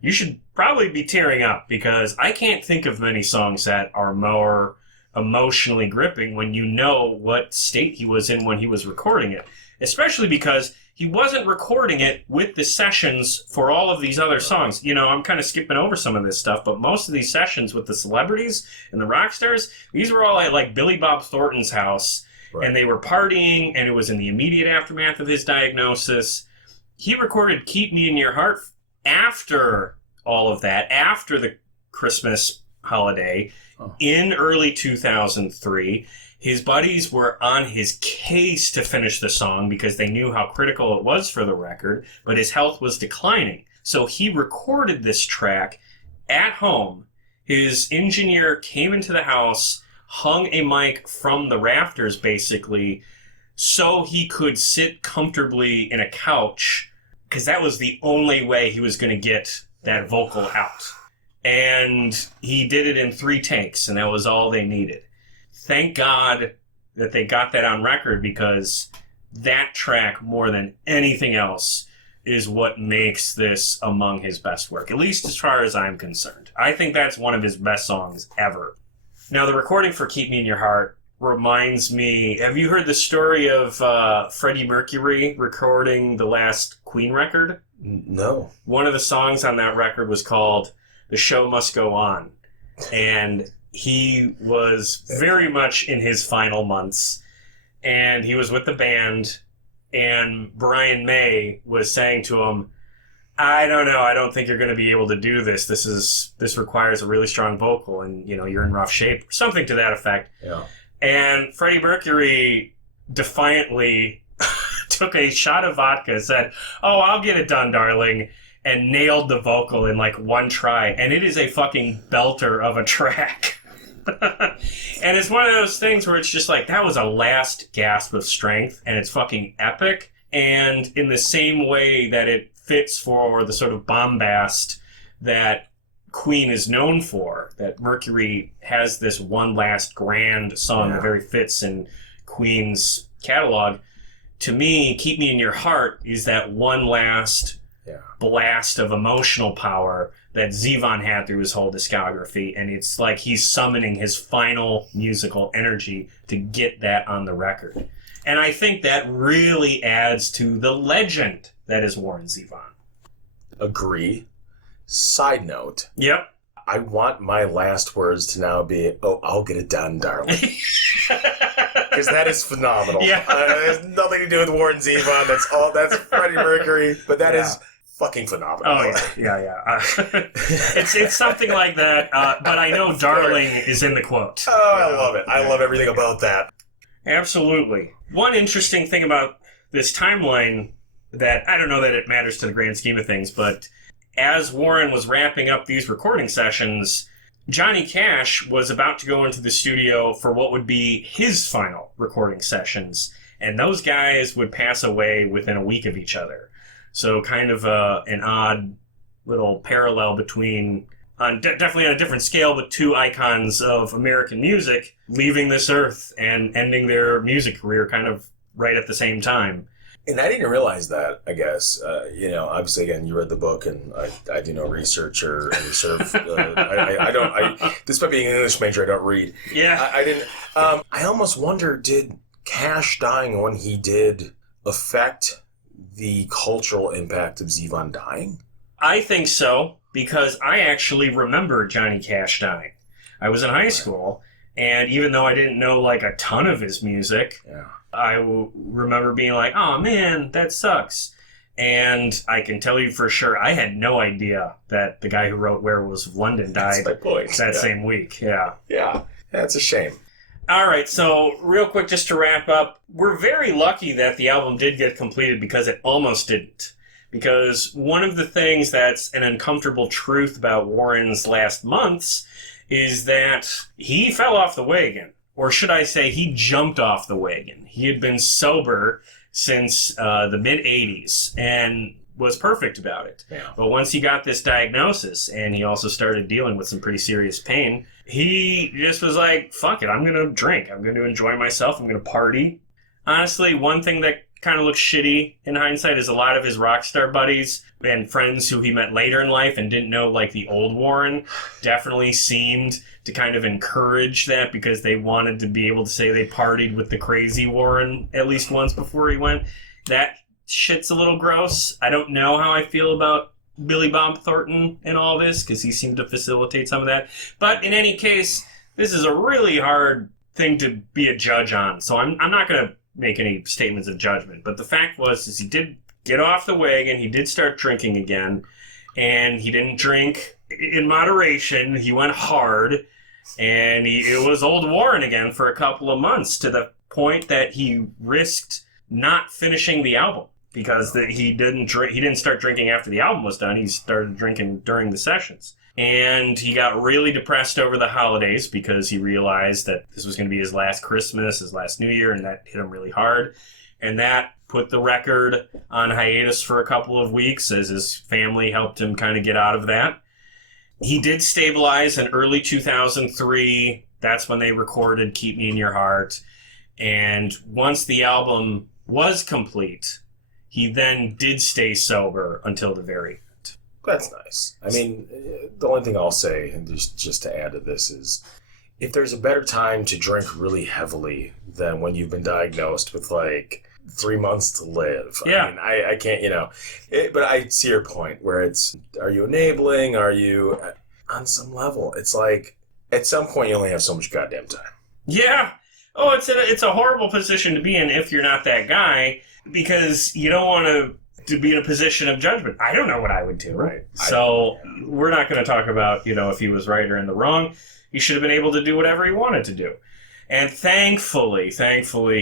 you should probably be tearing up, because I can't think of many songs that are more emotionally gripping when you know what state he was in when he was recording it. Especially because he wasn't recording it with the sessions for all of these other songs. You know, I'm kind of skipping over some of this stuff, but most of these sessions with the celebrities and the rock stars, these were all at like Billy Bob Thornton's house, and they were partying, and it was in the immediate aftermath of his diagnosis. He recorded Keep Me in Your Heart after all of that, after the Christmas holiday, in early 2003. His buddies were on his case to finish the song because they knew how critical it was for the record, but his health was declining. So he recorded this track at home. His engineer came into the house, hung a mic from the rafters, basically, so he could sit comfortably in a couch, because that was the only way he was going to get that vocal out. And he did it in 3 takes, and that was all they needed. Thank God that they got that on record, because that track, more than anything else, is what makes this among his best work, at least as far as I'm concerned. I think that's one of his best songs ever. Now, the recording for Keep Me in Your Heart reminds me, have you heard the story of Freddie Mercury recording the last Queen record? No. One of the songs on that record was called The Show Must Go On. And he was very much in his final months. And he was with the band. And Brian May was saying to him, I don't know, I don't think you're going to be able to do this. This requires a really strong vocal, and, you know, you're in rough shape. Something to that effect. Yeah. And Freddie Mercury defiantly took a shot of vodka, said, "Oh, I'll get it done, darling," and nailed the vocal in like one try. And it is a fucking belter of a track. And it's one of those things where it's just like, that was a last gasp of strength, and it's fucking epic. And in the same way that it fits for the sort of bombast that Queen is known for, that Mercury has this one last grand song that very fits in Queen's catalog. To me, Keep Me in Your Heart is that one last blast of emotional power that Zevon had through his whole discography, and it's like he's summoning his final musical energy to get that on the record. And I think that really adds to the legend that is Warren Zevon. Agree. Side note. Yep. I want my last words to now be, "Oh, I'll get it done, darling." Because that is phenomenal. Yeah. It has nothing to do with Warren Zevon. That's Freddie Mercury. But that is fucking phenomenal. Oh, yeah. It's something like that, but I know darling is in the quote. Oh, I love it. I love everything about that. Absolutely. One interesting thing about this timeline that I don't know that it matters to the grand scheme of things, but as Warren was wrapping up these recording sessions, Johnny Cash was about to go into the studio for what would be his final recording sessions, and those guys would pass away within a week of each other. So kind of an odd little parallel between, definitely on a different scale, but two icons of American music leaving this earth and ending their music career kind of right at the same time. And I didn't realize that, I guess. Obviously, again, you read the book, and I do no research or any sort of... despite being an English major, I don't read. Yeah. I didn't... I almost wonder, did Cash dying when he did affect the cultural impact of Zevon dying? I think so, because I actually remember Johnny Cash dying. I was in high school, and even though I didn't know like a ton of his music... Yeah. I remember being like, "Oh man, that sucks." And I can tell you for sure, I had no idea that the guy who wrote Werewolves of London died that same week. Yeah. Yeah, that's a shame. All right, so real quick, just to wrap up, we're very lucky that the album did get completed because it almost didn't. Because one of the things that's an uncomfortable truth about Warren's last months is that he fell off the wagon. Or should I say, he jumped off the wagon. He had been sober since the mid-'80s and was perfect about it. Yeah. But once he got this diagnosis, and he also started dealing with some pretty serious pain, he just was like, fuck it, I'm going to drink. I'm going to enjoy myself. I'm going to party. Honestly, one thing that kind of looks shitty in hindsight is a lot of his rock star buddies and friends who he met later in life and didn't know like the old Warren definitely seemed to kind of encourage that because they wanted to be able to say they partied with the crazy Warren at least once before he went. That shit's a little gross. I don't know how I feel about Billy Bob Thornton and all this because he seemed to facilitate some of that. But in any case, this is a really hard thing to be a judge on. So I'm not going to make any statements of judgment. But the fact is he did get off the wagon. He did start drinking again. And he didn't drink in moderation. He went hard. And it was old Warren again for a couple of months to the point that he risked not finishing the album because he didn't start drinking after the album was done. He started drinking during the sessions. And he got really depressed over the holidays because he realized that this was going to be his last Christmas, his last New Year, and that hit him really hard. And that put the record on hiatus for a couple of weeks as his family helped him kind of get out of that. He did stabilize in early 2003. That's when they recorded Keep Me in Your Heart. And once the album was complete, he then did stay sober until the very end. That's nice. I mean, the only thing I'll say, and just to add to this, is if there's a better time to drink really heavily than when you've been diagnosed with, like, 3 months to live. Yeah. I mean, I can't, but I see your point where it's, are you enabling? Are you, on some level, it's like, at some point you only have so much goddamn time. Yeah. Oh, it's a horrible position to be in if you're not that guy because you don't want to be in a position of judgment. I don't know what I would do. Right. So we're not going to talk about, if he was right or in the wrong. He should have been able to do whatever he wanted to do. And thankfully,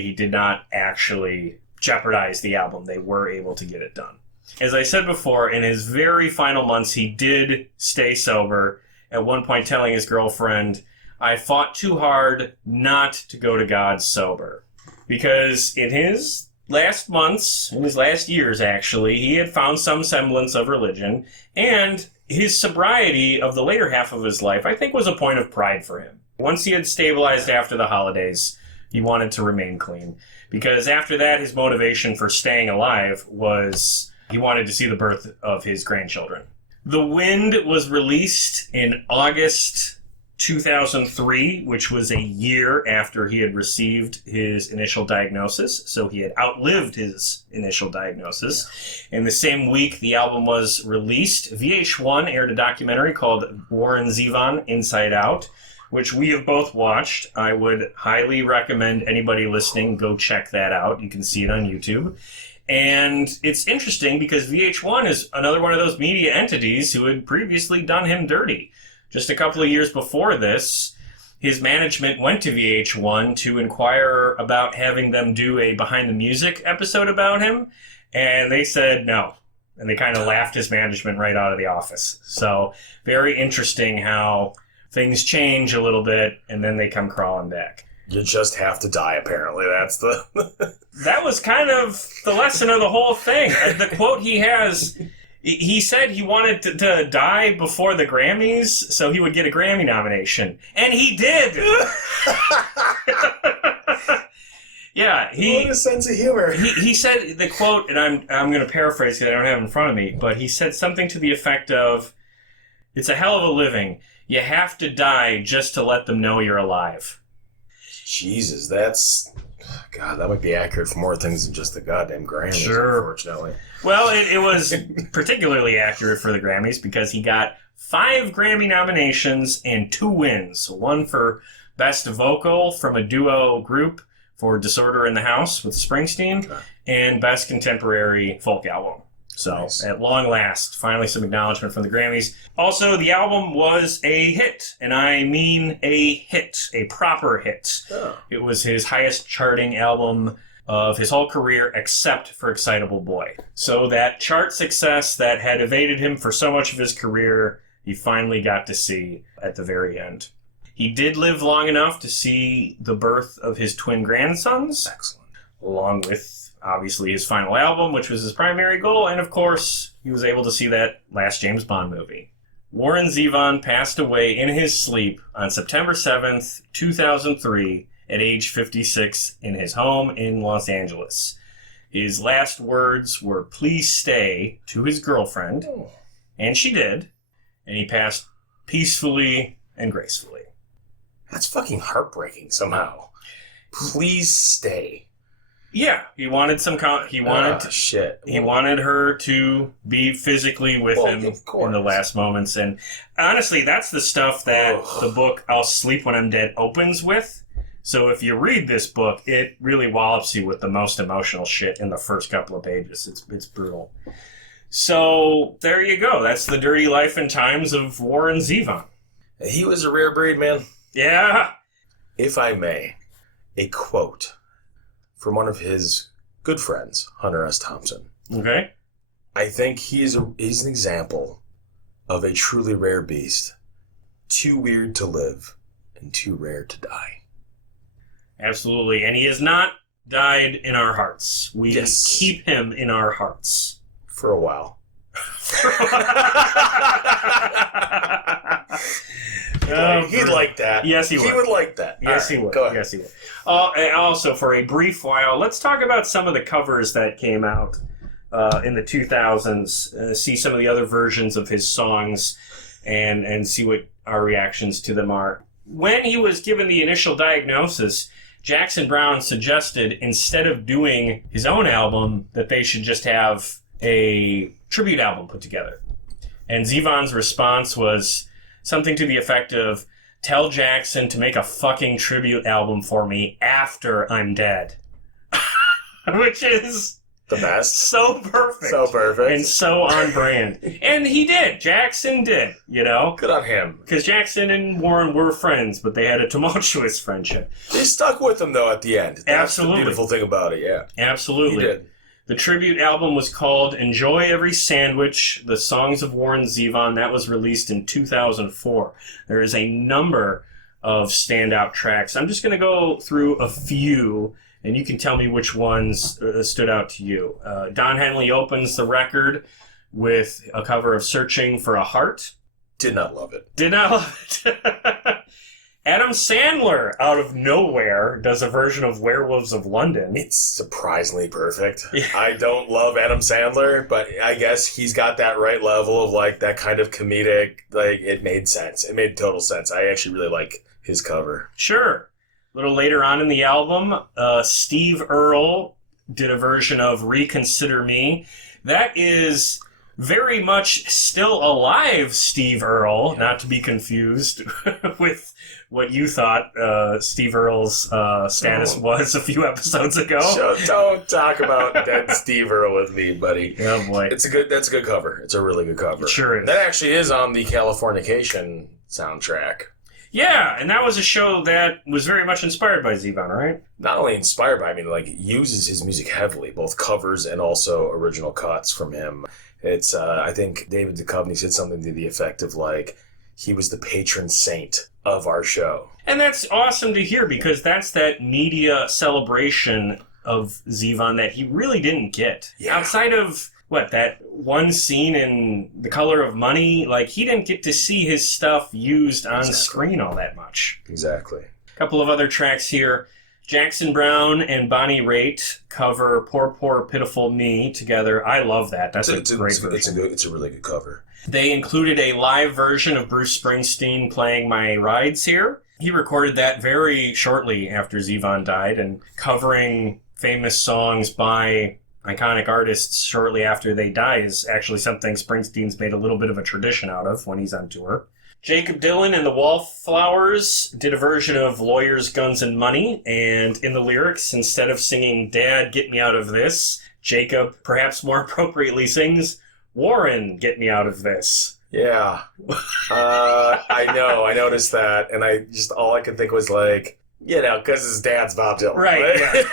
he did not actually jeopardize the album. They were able to get it done. As I said before, in his very final months, he did stay sober, at one point telling his girlfriend, "I fought too hard not to go to God sober." Because in his last months, in his last years actually, he had found some semblance of religion, and his sobriety of the later half of his life, I think, was a point of pride for him. Once he had stabilized after the holidays, he wanted to remain clean. Because after that, his motivation for staying alive was he wanted to see the birth of his grandchildren. The Wind was released in August 2003, which was a year after he had received his initial diagnosis. So he had outlived his initial diagnosis. In the same week, the album was released. VH1 aired a documentary called Warren Zevon, Inside Out, which we have both watched. I would highly recommend anybody listening go check that out. You can see it on YouTube. And it's interesting because VH1 is another one of those media entities who had previously done him dirty. Just a couple of years before this, his management went to VH1 to inquire about having them do a Behind the Music episode about him, and they said no. And they kind of laughed his management right out of the office. So very interesting how things change a little bit, and then they come crawling back. You just have to die, apparently. That's the... That was kind of the lesson of the whole thing. The quote he has, he said he wanted to die before the Grammys so he would get a Grammy nomination. And he did! Yeah, what a sense of humor. He said the quote, and I'm going to paraphrase because I don't have it in front of me, but he said something to the effect of, "It's a hell of a living. You have to die just to let them know you're alive." Jesus, that's... God, that might be accurate for more things than just the goddamn Grammys, Sure. Unfortunately. Well, it was particularly accurate for the Grammys because he got 5 Grammy nominations and 2 wins. One for Best Vocal from a Duo Group for Disorder in the House with Springsteen, and Best Contemporary Folk Album. So, nice. At long last, finally some acknowledgement from the Grammys. Also, the album was a hit, and I mean a hit, a proper hit. Oh. It was his highest charting album of his whole career, except for Excitable Boy. So that chart success that had evaded him for so much of his career, he finally got to see at the very end. He did live long enough to see the birth of his twin grandsons. Excellent. Along with, obviously, his final album, which was his primary goal, and of course, he was able to see that last James Bond movie. Warren Zevon passed away in his sleep on September 7th, 2003, at age 56 in his home in Los Angeles. His last words were, "Please stay," to his girlfriend, and she did, and he passed peacefully and gracefully. That's fucking heartbreaking somehow. Please stay. Yeah, he wanted he wanted her to be physically with him in the last moments. And honestly, that's the stuff that the book I'll Sleep When I'm Dead opens with. So if you read this book, it really wallops you with the most emotional shit in the first couple of pages. It's brutal. So there you go. That's the dirty life and times of Warren Zevon. He was a rare breed, man. Yeah. If I may, a quote from one of his good friends, Hunter S. Thompson. Okay. I think he's an example of a truly rare beast. Too weird to live and too rare to die. Absolutely. And he has not died in our hearts. We Yes. keep him in our hearts. For a while. He'd like that. Yes, he would. He would like that. Yes, he would. Go ahead. Yes, he would. And also, for a brief while, let's talk about some of the covers that came out in the 2000s. See some of the other versions of his songs and see what our reactions to them are. When he was given the initial diagnosis, Jackson Browne suggested, instead of doing his own album, that they should just have a tribute album put together. And Zevon's response was something to the effect of, "Tell Jackson to make a fucking tribute album for me after I'm dead." Which is The best. So perfect. So perfect. And so on brand. And he did. Jackson did, you know? Good on him. Because Jackson and Warren were friends, but they had a tumultuous friendship. He stuck with him, though, at the end. That's Absolutely. the beautiful thing about it, yeah. Absolutely. He did. The tribute album was called Enjoy Every Sandwich, The Songs of Warren Zevon. That was released in 2004. There is a number of standout tracks. I'm just going to go through a few, and you can tell me which ones stood out to you. Don Henley opens the record with a cover of Searching for a Heart. Did not love it. Did not love it. Adam Sandler, out of nowhere, does a version of Werewolves of London. It's surprisingly perfect. Yeah. I don't love Adam Sandler, but I guess he's got that right level of, like, that kind of comedic, like, it made sense. It made total sense. I actually really like his cover. Sure. A little later on in the album, Steve Earle did a version of Reconsider Me. That is very much still alive Steve Earle, not to be confused with what you thought Steve Earle's status was a few episodes ago. Don't talk about dead Steve Earle with me, buddy. Oh boy. That's a good cover. It's a really good cover. It sure is. That actually is on the Californication soundtrack. Yeah, and that was a show that was very much inspired by Zevon, right? Not only inspired by, I mean, like, uses his music heavily, both covers and also original cuts from him. It's, I think David Duchovny said something to the effect of, like, he was the patron saint of our show. And that's awesome to hear, because that's that media celebration of Zevon that he really didn't get. Yeah. Outside of, that one scene in The Color of Money, like, he didn't get to see his stuff used on screen all that much. Exactly. A couple of other tracks here. Jackson Browne and Bonnie Raitt cover Poor, Poor, Pitiful Me together. I love that. That's a great version. It's a really good cover. They included a live version of Bruce Springsteen playing My Rides Here. He recorded that very shortly after Zevon died, and covering famous songs by iconic artists shortly after they die is actually something Springsteen's made a little bit of a tradition out of when he's on tour. Jacob Dylan and the Wallflowers did a version of Lawyers, Guns, and Money, and in the lyrics, instead of singing Dad, Get Me Out of This, Jacob, perhaps more appropriately, sings Warren, Get Me Out of This. Yeah. I know. I noticed that, and all I could think was, like, because his dad's Bob Dylan. Right.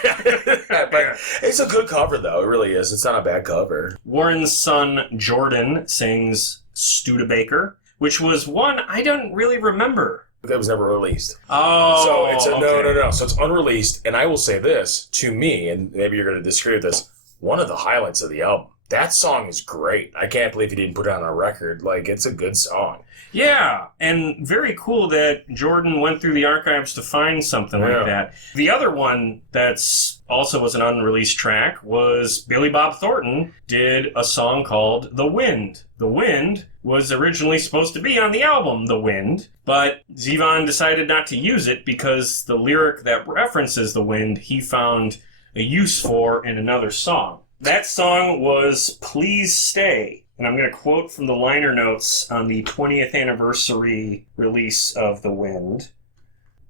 But it's a good cover, though. It really is. It's not a bad cover. Warren's son, Jordan, sings Studebaker, which was one I don't really remember. That was never released. Oh, so it's okay. No. So it's unreleased, and I will say this, to me, and maybe you're going to disagree with this, one of the highlights of the album. That song is great. I can't believe he didn't put it on a record. Like, it's a good song. Yeah, and very cool that Jordan went through the archives to find something like that. The other one that's also was an unreleased track was Billy Bob Thornton did a song called The Wind. The Wind was originally supposed to be on the album The Wind, but Zevon decided not to use it because the lyric that references the wind he found a use for in another song. That song was Please Stay. And I'm going to quote from the liner notes on the 20th anniversary release of The Wind.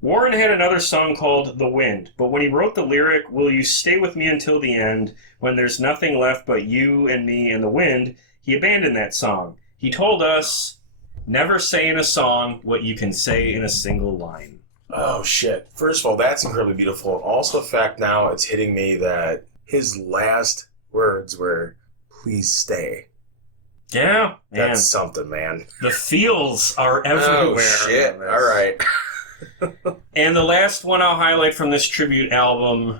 Warren had another song called The Wind, but when he wrote the lyric, Will you stay with me until the end, when there's nothing left but you and me and the wind, he abandoned that song. He told us, never say in a song what you can say in a single line. Oh, shit. First of all, that's incredibly beautiful. Also, the fact now it's hitting me that his last words were, please stay. Yeah, man. That's something, man. The feels are everywhere. Oh, shit. All right. And the last one I'll highlight from this tribute album,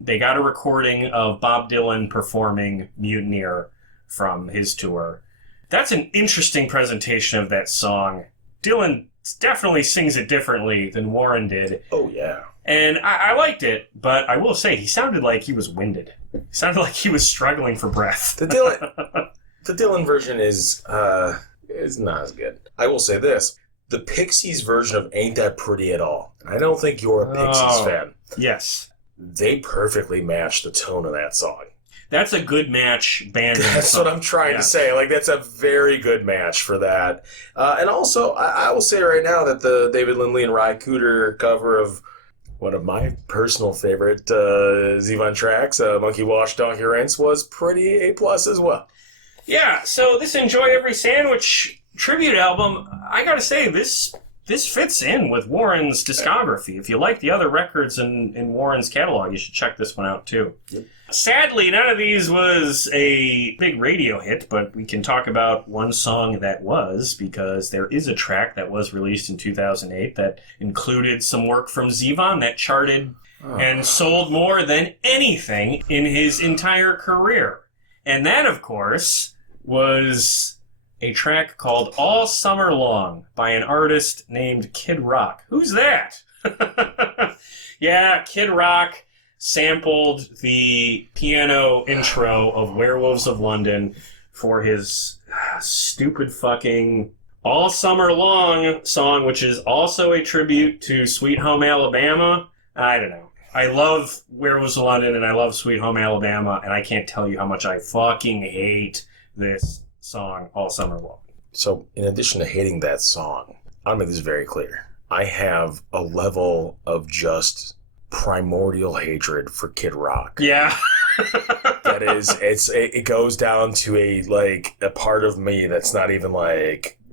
they got a recording of Bob Dylan performing Mutineer from his tour. That's an interesting presentation of that song. Dylan definitely sings it differently than Warren did. Oh, yeah. And I liked it, but I will say, he sounded like he was winded. He sounded like he was struggling for breath. The Dylan version is not as good. I will say this. The Pixies version of Ain't That Pretty at All. I don't think you're a Pixies fan. Yes. They perfectly match the tone of that song. That's a good match band. That's what I'm trying to say. Like, that's a very good match for that. And also, I will say right now that the David Lindley and Ry Cooder cover of One of my personal favorite Zevon tracks, Monkey Wash, Donkey Rinse, was pretty A+ as well. Yeah, so this Enjoy Every Sandwich tribute album, I gotta say, this fits in with Warren's discography. If you like the other records in Warren's catalog, you should check this one out too. Yep. Sadly, none of these was a big radio hit, but we can talk about one song that was, because there is a track that was released in 2008 that included some work from Zevon that charted and sold more than anything in his entire career. And that, of course, was a track called All Summer Long by an artist named Kid Rock. Who's that? Yeah, Kid Rock sampled the piano intro of Werewolves of London for his stupid fucking All Summer Long song, which is also a tribute to Sweet Home Alabama. I don't know. I love Werewolves of London and I love Sweet Home Alabama, and I can't tell you how much I fucking hate this song All Summer Long. So, in addition to hating that song, I'll make this very clear. I have a level of just primordial hatred for Kid Rock. Yeah. That is, it goes down to a part of me that's not even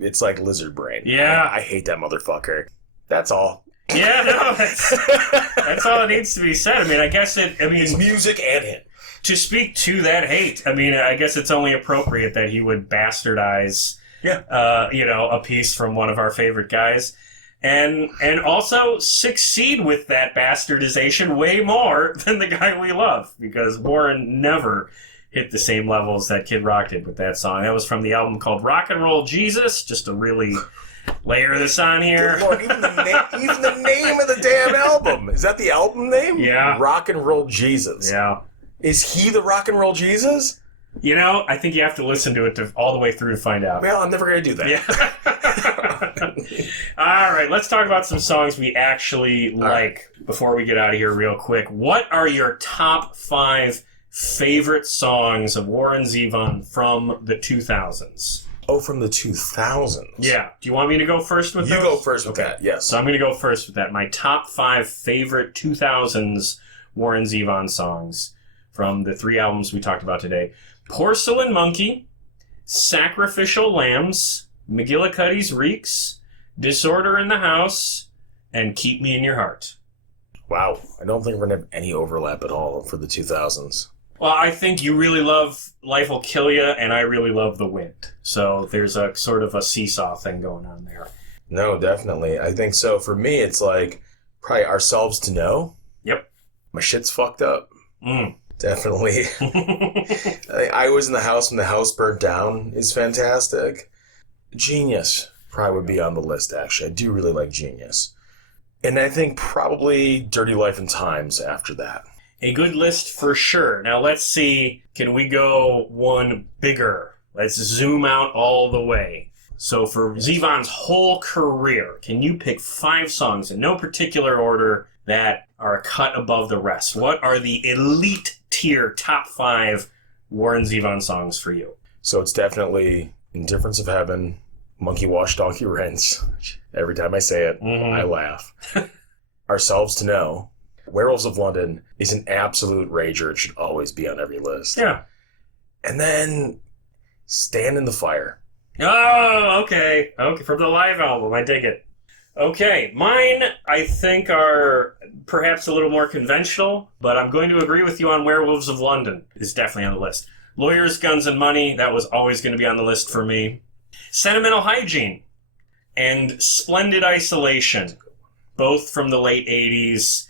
it's like lizard brain. Yeah. I hate that motherfucker. That's all. Yeah, no, that's all that needs to be said. I mean, I guess his music and him. To speak to that hate, I mean, I guess it's only appropriate that he would bastardize, a piece from one of our favorite guys. And also succeed with that bastardization way more than the guy we love, because Warren never hit the same levels that Kid Rock did with that song. That was from the album called Rock and Roll Jesus, just to really layer this on here. Good Lord, even the name of the damn album. Is that the album name? Yeah. Rock and Roll Jesus. Yeah. Is he the Rock and Roll Jesus? You know, I think you have to listen to it all the way through to find out. Well, I'm never going to do that. Yeah. All right, let's talk about some songs we actually like before we get out of here real quick. What are your top 5 favorite songs of Warren Zevon from the 2000s? Oh, from the 2000s? Yeah. Do you want me to go first with those? You go first with that, yes. So I'm going to go first with that. My top 5 favorite 2000s Warren Zevon songs from the 3 albums we talked about today. Porcelain Monkey, Sacrificial Lambs, McGillicuddy's Reeks, Disorder in the House, and Keep Me in Your Heart. Wow. I don't think we're going to have any overlap at all for the 2000s. Well, I think you really love Life Will Kill Ya, and I really love The Wind. So there's a sort of a seesaw thing going on there. No, definitely. I think so. For me, it's probably Ourselves to Know. Yep. My shit's fucked up. Definitely. I Was in the House When the House Burnt Down is fantastic. Genius probably would be on the list, actually. I do really like Genius. And I think probably Dirty Life and Times after that. A good list for sure. Now let's see, can we go one bigger? Let's zoom out all the way. So for Zevon's whole career, can you pick 5 songs in no particular order that are a cut above the rest? What are the elite tier top 5 Warren Zevon songs for you? So it's definitely Indifference of Heaven, Monkey Wash, Donkey Rinse. Every time I say it, I laugh. Ourselves to Know. Werewolves of London is an absolute rager. It should always be on every list. Yeah. And then Stand in the Fire. Oh, okay. Okay, from the live album. I dig it. Okay, mine, I think, are perhaps a little more conventional, but I'm going to agree with you on Werewolves of London. It's definitely on the list. Lawyers, Guns, and Money, that was always going to be on the list for me. Sentimental Hygiene and Splendid Isolation, both from the late 80s.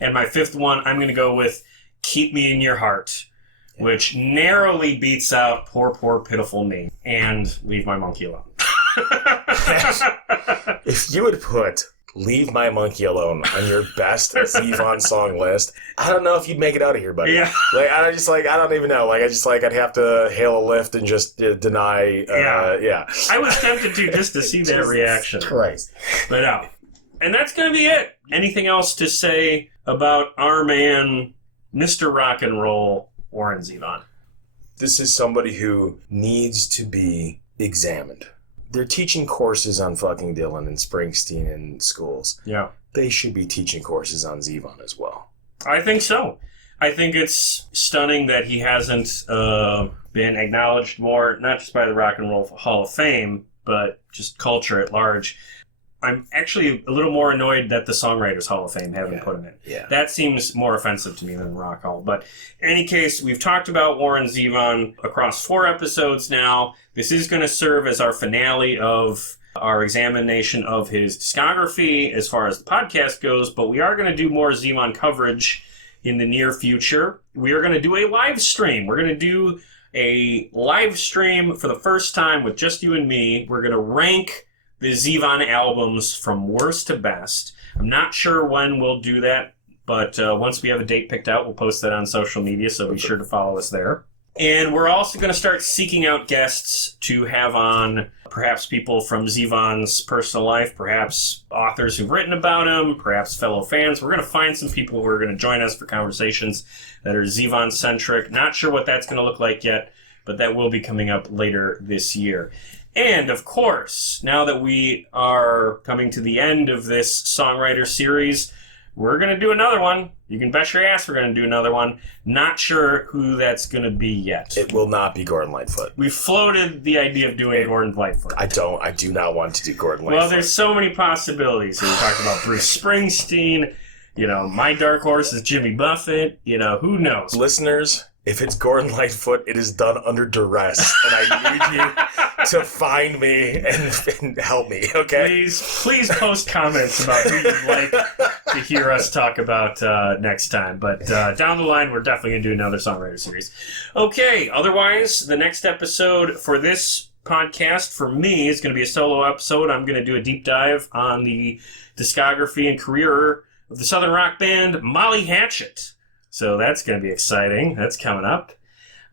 And my 5th one, I'm going to go with Keep Me in Your Heart, which narrowly beats out Poor, Poor, Pitiful Me and Leave My Monkey Alone. If you would put Leave My Monkey Alone on your best Zevon song list, I don't know if you'd make it out of here, buddy. Yeah. I don't even know. I'd have to hail a lift and just deny. Yeah. I was tempted to just to see that reaction. Christ. But no. And that's going to be it. Anything else to say about our man, Mr. Rock and Roll, Warren Zevon? This is somebody who needs to be examined. they're teaching courses on fucking Dylan and Springsteen in schools. Yeah. They should be teaching courses on Zevon as well. I think so. I think it's stunning that he hasn't been acknowledged more, not just by the Rock and Roll Hall of Fame, but just culture at large. I'm actually a little more annoyed that the Songwriters Hall of Fame haven't put him in. Yeah. That seems more offensive to me than Rock Hall. But in any case, we've talked about Warren Zevon across 4 episodes now. This is going to serve as our finale of our examination of his discography as far as the podcast goes, but we are going to do more Zevon coverage in the near future. We are going to do a live stream. We're going to do a live stream for the first time with just you and me. We're going to rank the Zevon albums from worst to best. I'm not sure when we'll do that, but once we have a date picked out, we'll post that on social media, so be sure to follow us there. And we're also going to start seeking out guests to have on, perhaps people from Zevon's personal life, perhaps authors who've written about him, perhaps fellow fans. We're going to find some people who are going to join us for conversations that are Zevon-centric. Not sure what that's going to look like yet, but that will be coming up later this year. And, of course, now that we are coming to the end of this songwriter series, we're going to do another one. You can bet your ass we're going to do another one. Not sure who that's going to be yet. It will not be Gordon Lightfoot. We floated the idea of doing Gordon Lightfoot. I do not want to do Gordon Lightfoot. Well, there's so many possibilities. We talked about Bruce Springsteen. My dark horse is Jimmy Buffett. Who knows? Listeners, if it's Gordon Lightfoot, it is done under duress, and I need you to find me and help me, okay? Please post comments about who you'd like to hear us talk about next time. But down the line, we're definitely going to do another songwriter series. Okay, otherwise, the next episode for this podcast, for me, is going to be a solo episode. I'm going to do a deep dive on the discography and career of the Southern rock band Molly Hatchet. So that's going to be exciting. That's coming up.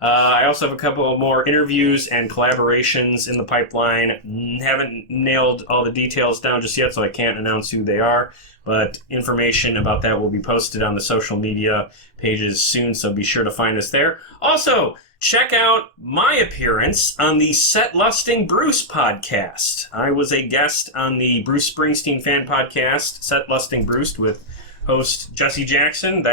I also have a couple more interviews and collaborations in the pipeline. Haven't nailed all the details down just yet, so I can't announce who they are. But information about that will be posted on the social media pages soon, so be sure to find us there. Also, check out my appearance on the Set Lusting Bruce podcast. I was a guest on the Bruce Springsteen fan podcast, Set Lusting Bruce, with host Jesse Jackson.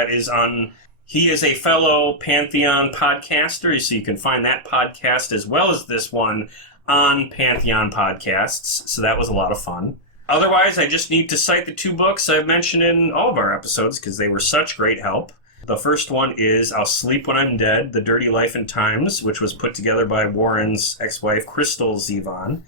He is a fellow Pantheon podcaster, so you can find that podcast as well as this one on Pantheon Podcasts. So that was a lot of fun. Otherwise, I just need to cite the 2 books I've mentioned in all of our episodes because they were such great help. The first one is I'll Sleep When I'm Dead, The Dirty Life and Times, which was put together by Warren's ex-wife, Crystal Zevon,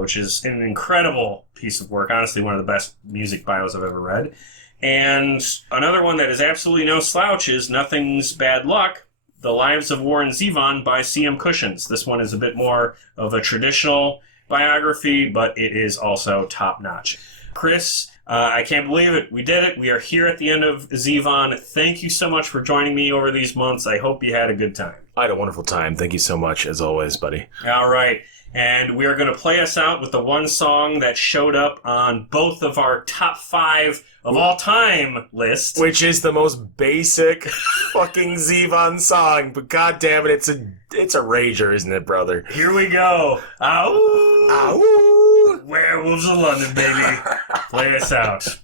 which is an incredible piece of work. Honestly, one of the best music bios I've ever read. And another one that is absolutely no slouch is Nothing's Bad Luck, The Lives of Warren Zevon by C.M. Cushions. This one is a bit more of a traditional biography, but it is also top-notch. Chris, I can't believe it. We did it. We are here at the end of Zevon. Thank you so much for joining me over these months. I hope you had a good time. I had a wonderful time. Thank you so much, as always, buddy. All right. And we are going to play us out with the one song that showed up on both of our top 5 of all time lists. Which is the most basic fucking Zevon song, but goddamn it, it's a rager, isn't it, brother? Here we go. Ow! Ow! Werewolves of London, baby. Play us out.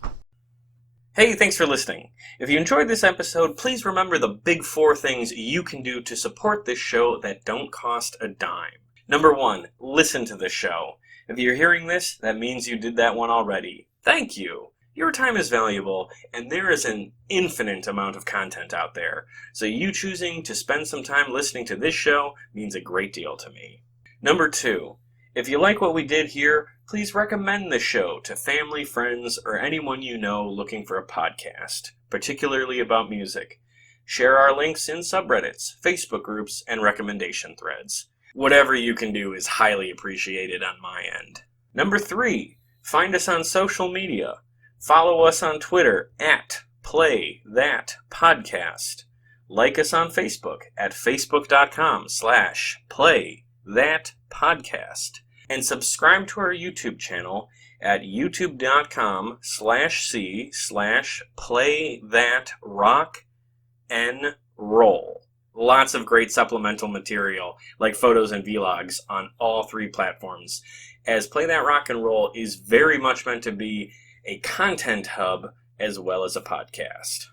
Hey, thanks for listening. If you enjoyed this episode, please remember the big 4 things you can do to support this show that don't cost a dime. Number 1, listen to the show. If you're hearing this, that means you did that one already. Thank you. Your time is valuable, and there is an infinite amount of content out there. So you choosing to spend some time listening to this show means a great deal to me. Number 2, if you like what we did here, please recommend the show to family, friends, or anyone you know looking for a podcast, particularly about music. Share our links in subreddits, Facebook groups, and recommendation threads. Whatever you can do is highly appreciated on my end. Number 3, find us on social media. Follow us on Twitter at PlayThatPodcast. Like us on Facebook at facebook.com/PlayThatPodcast. And subscribe to our YouTube channel at youtube.com/playthatrocknroll. Lots of great supplemental material, like photos and vlogs, on all 3 platforms. as Play That Rock and Roll is very much meant to be a content hub as well as a podcast.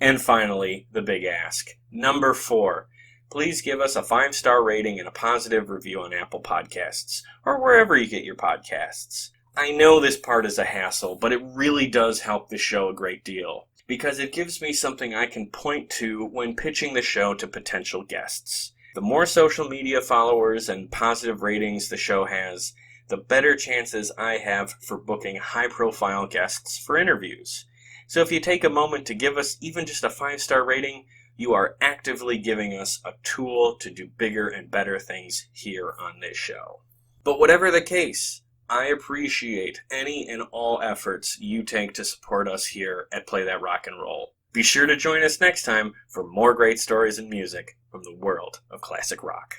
And finally, the big ask. Number 4, please give us a 5-star rating and a positive review on Apple Podcasts, or wherever you get your podcasts. I know this part is a hassle, but it really does help the show a great deal, because it gives me something I can point to when pitching the show to potential guests. The more social media followers and positive ratings the show has, the better chances I have for booking high-profile guests for interviews. So if you take a moment to give us even just a 5-star rating, you are actively giving us a tool to do bigger and better things here on this show. But whatever the case, I appreciate any and all efforts you take to support us here at Play That Rock and Roll. Be sure to join us next time for more great stories and music from the world of classic rock.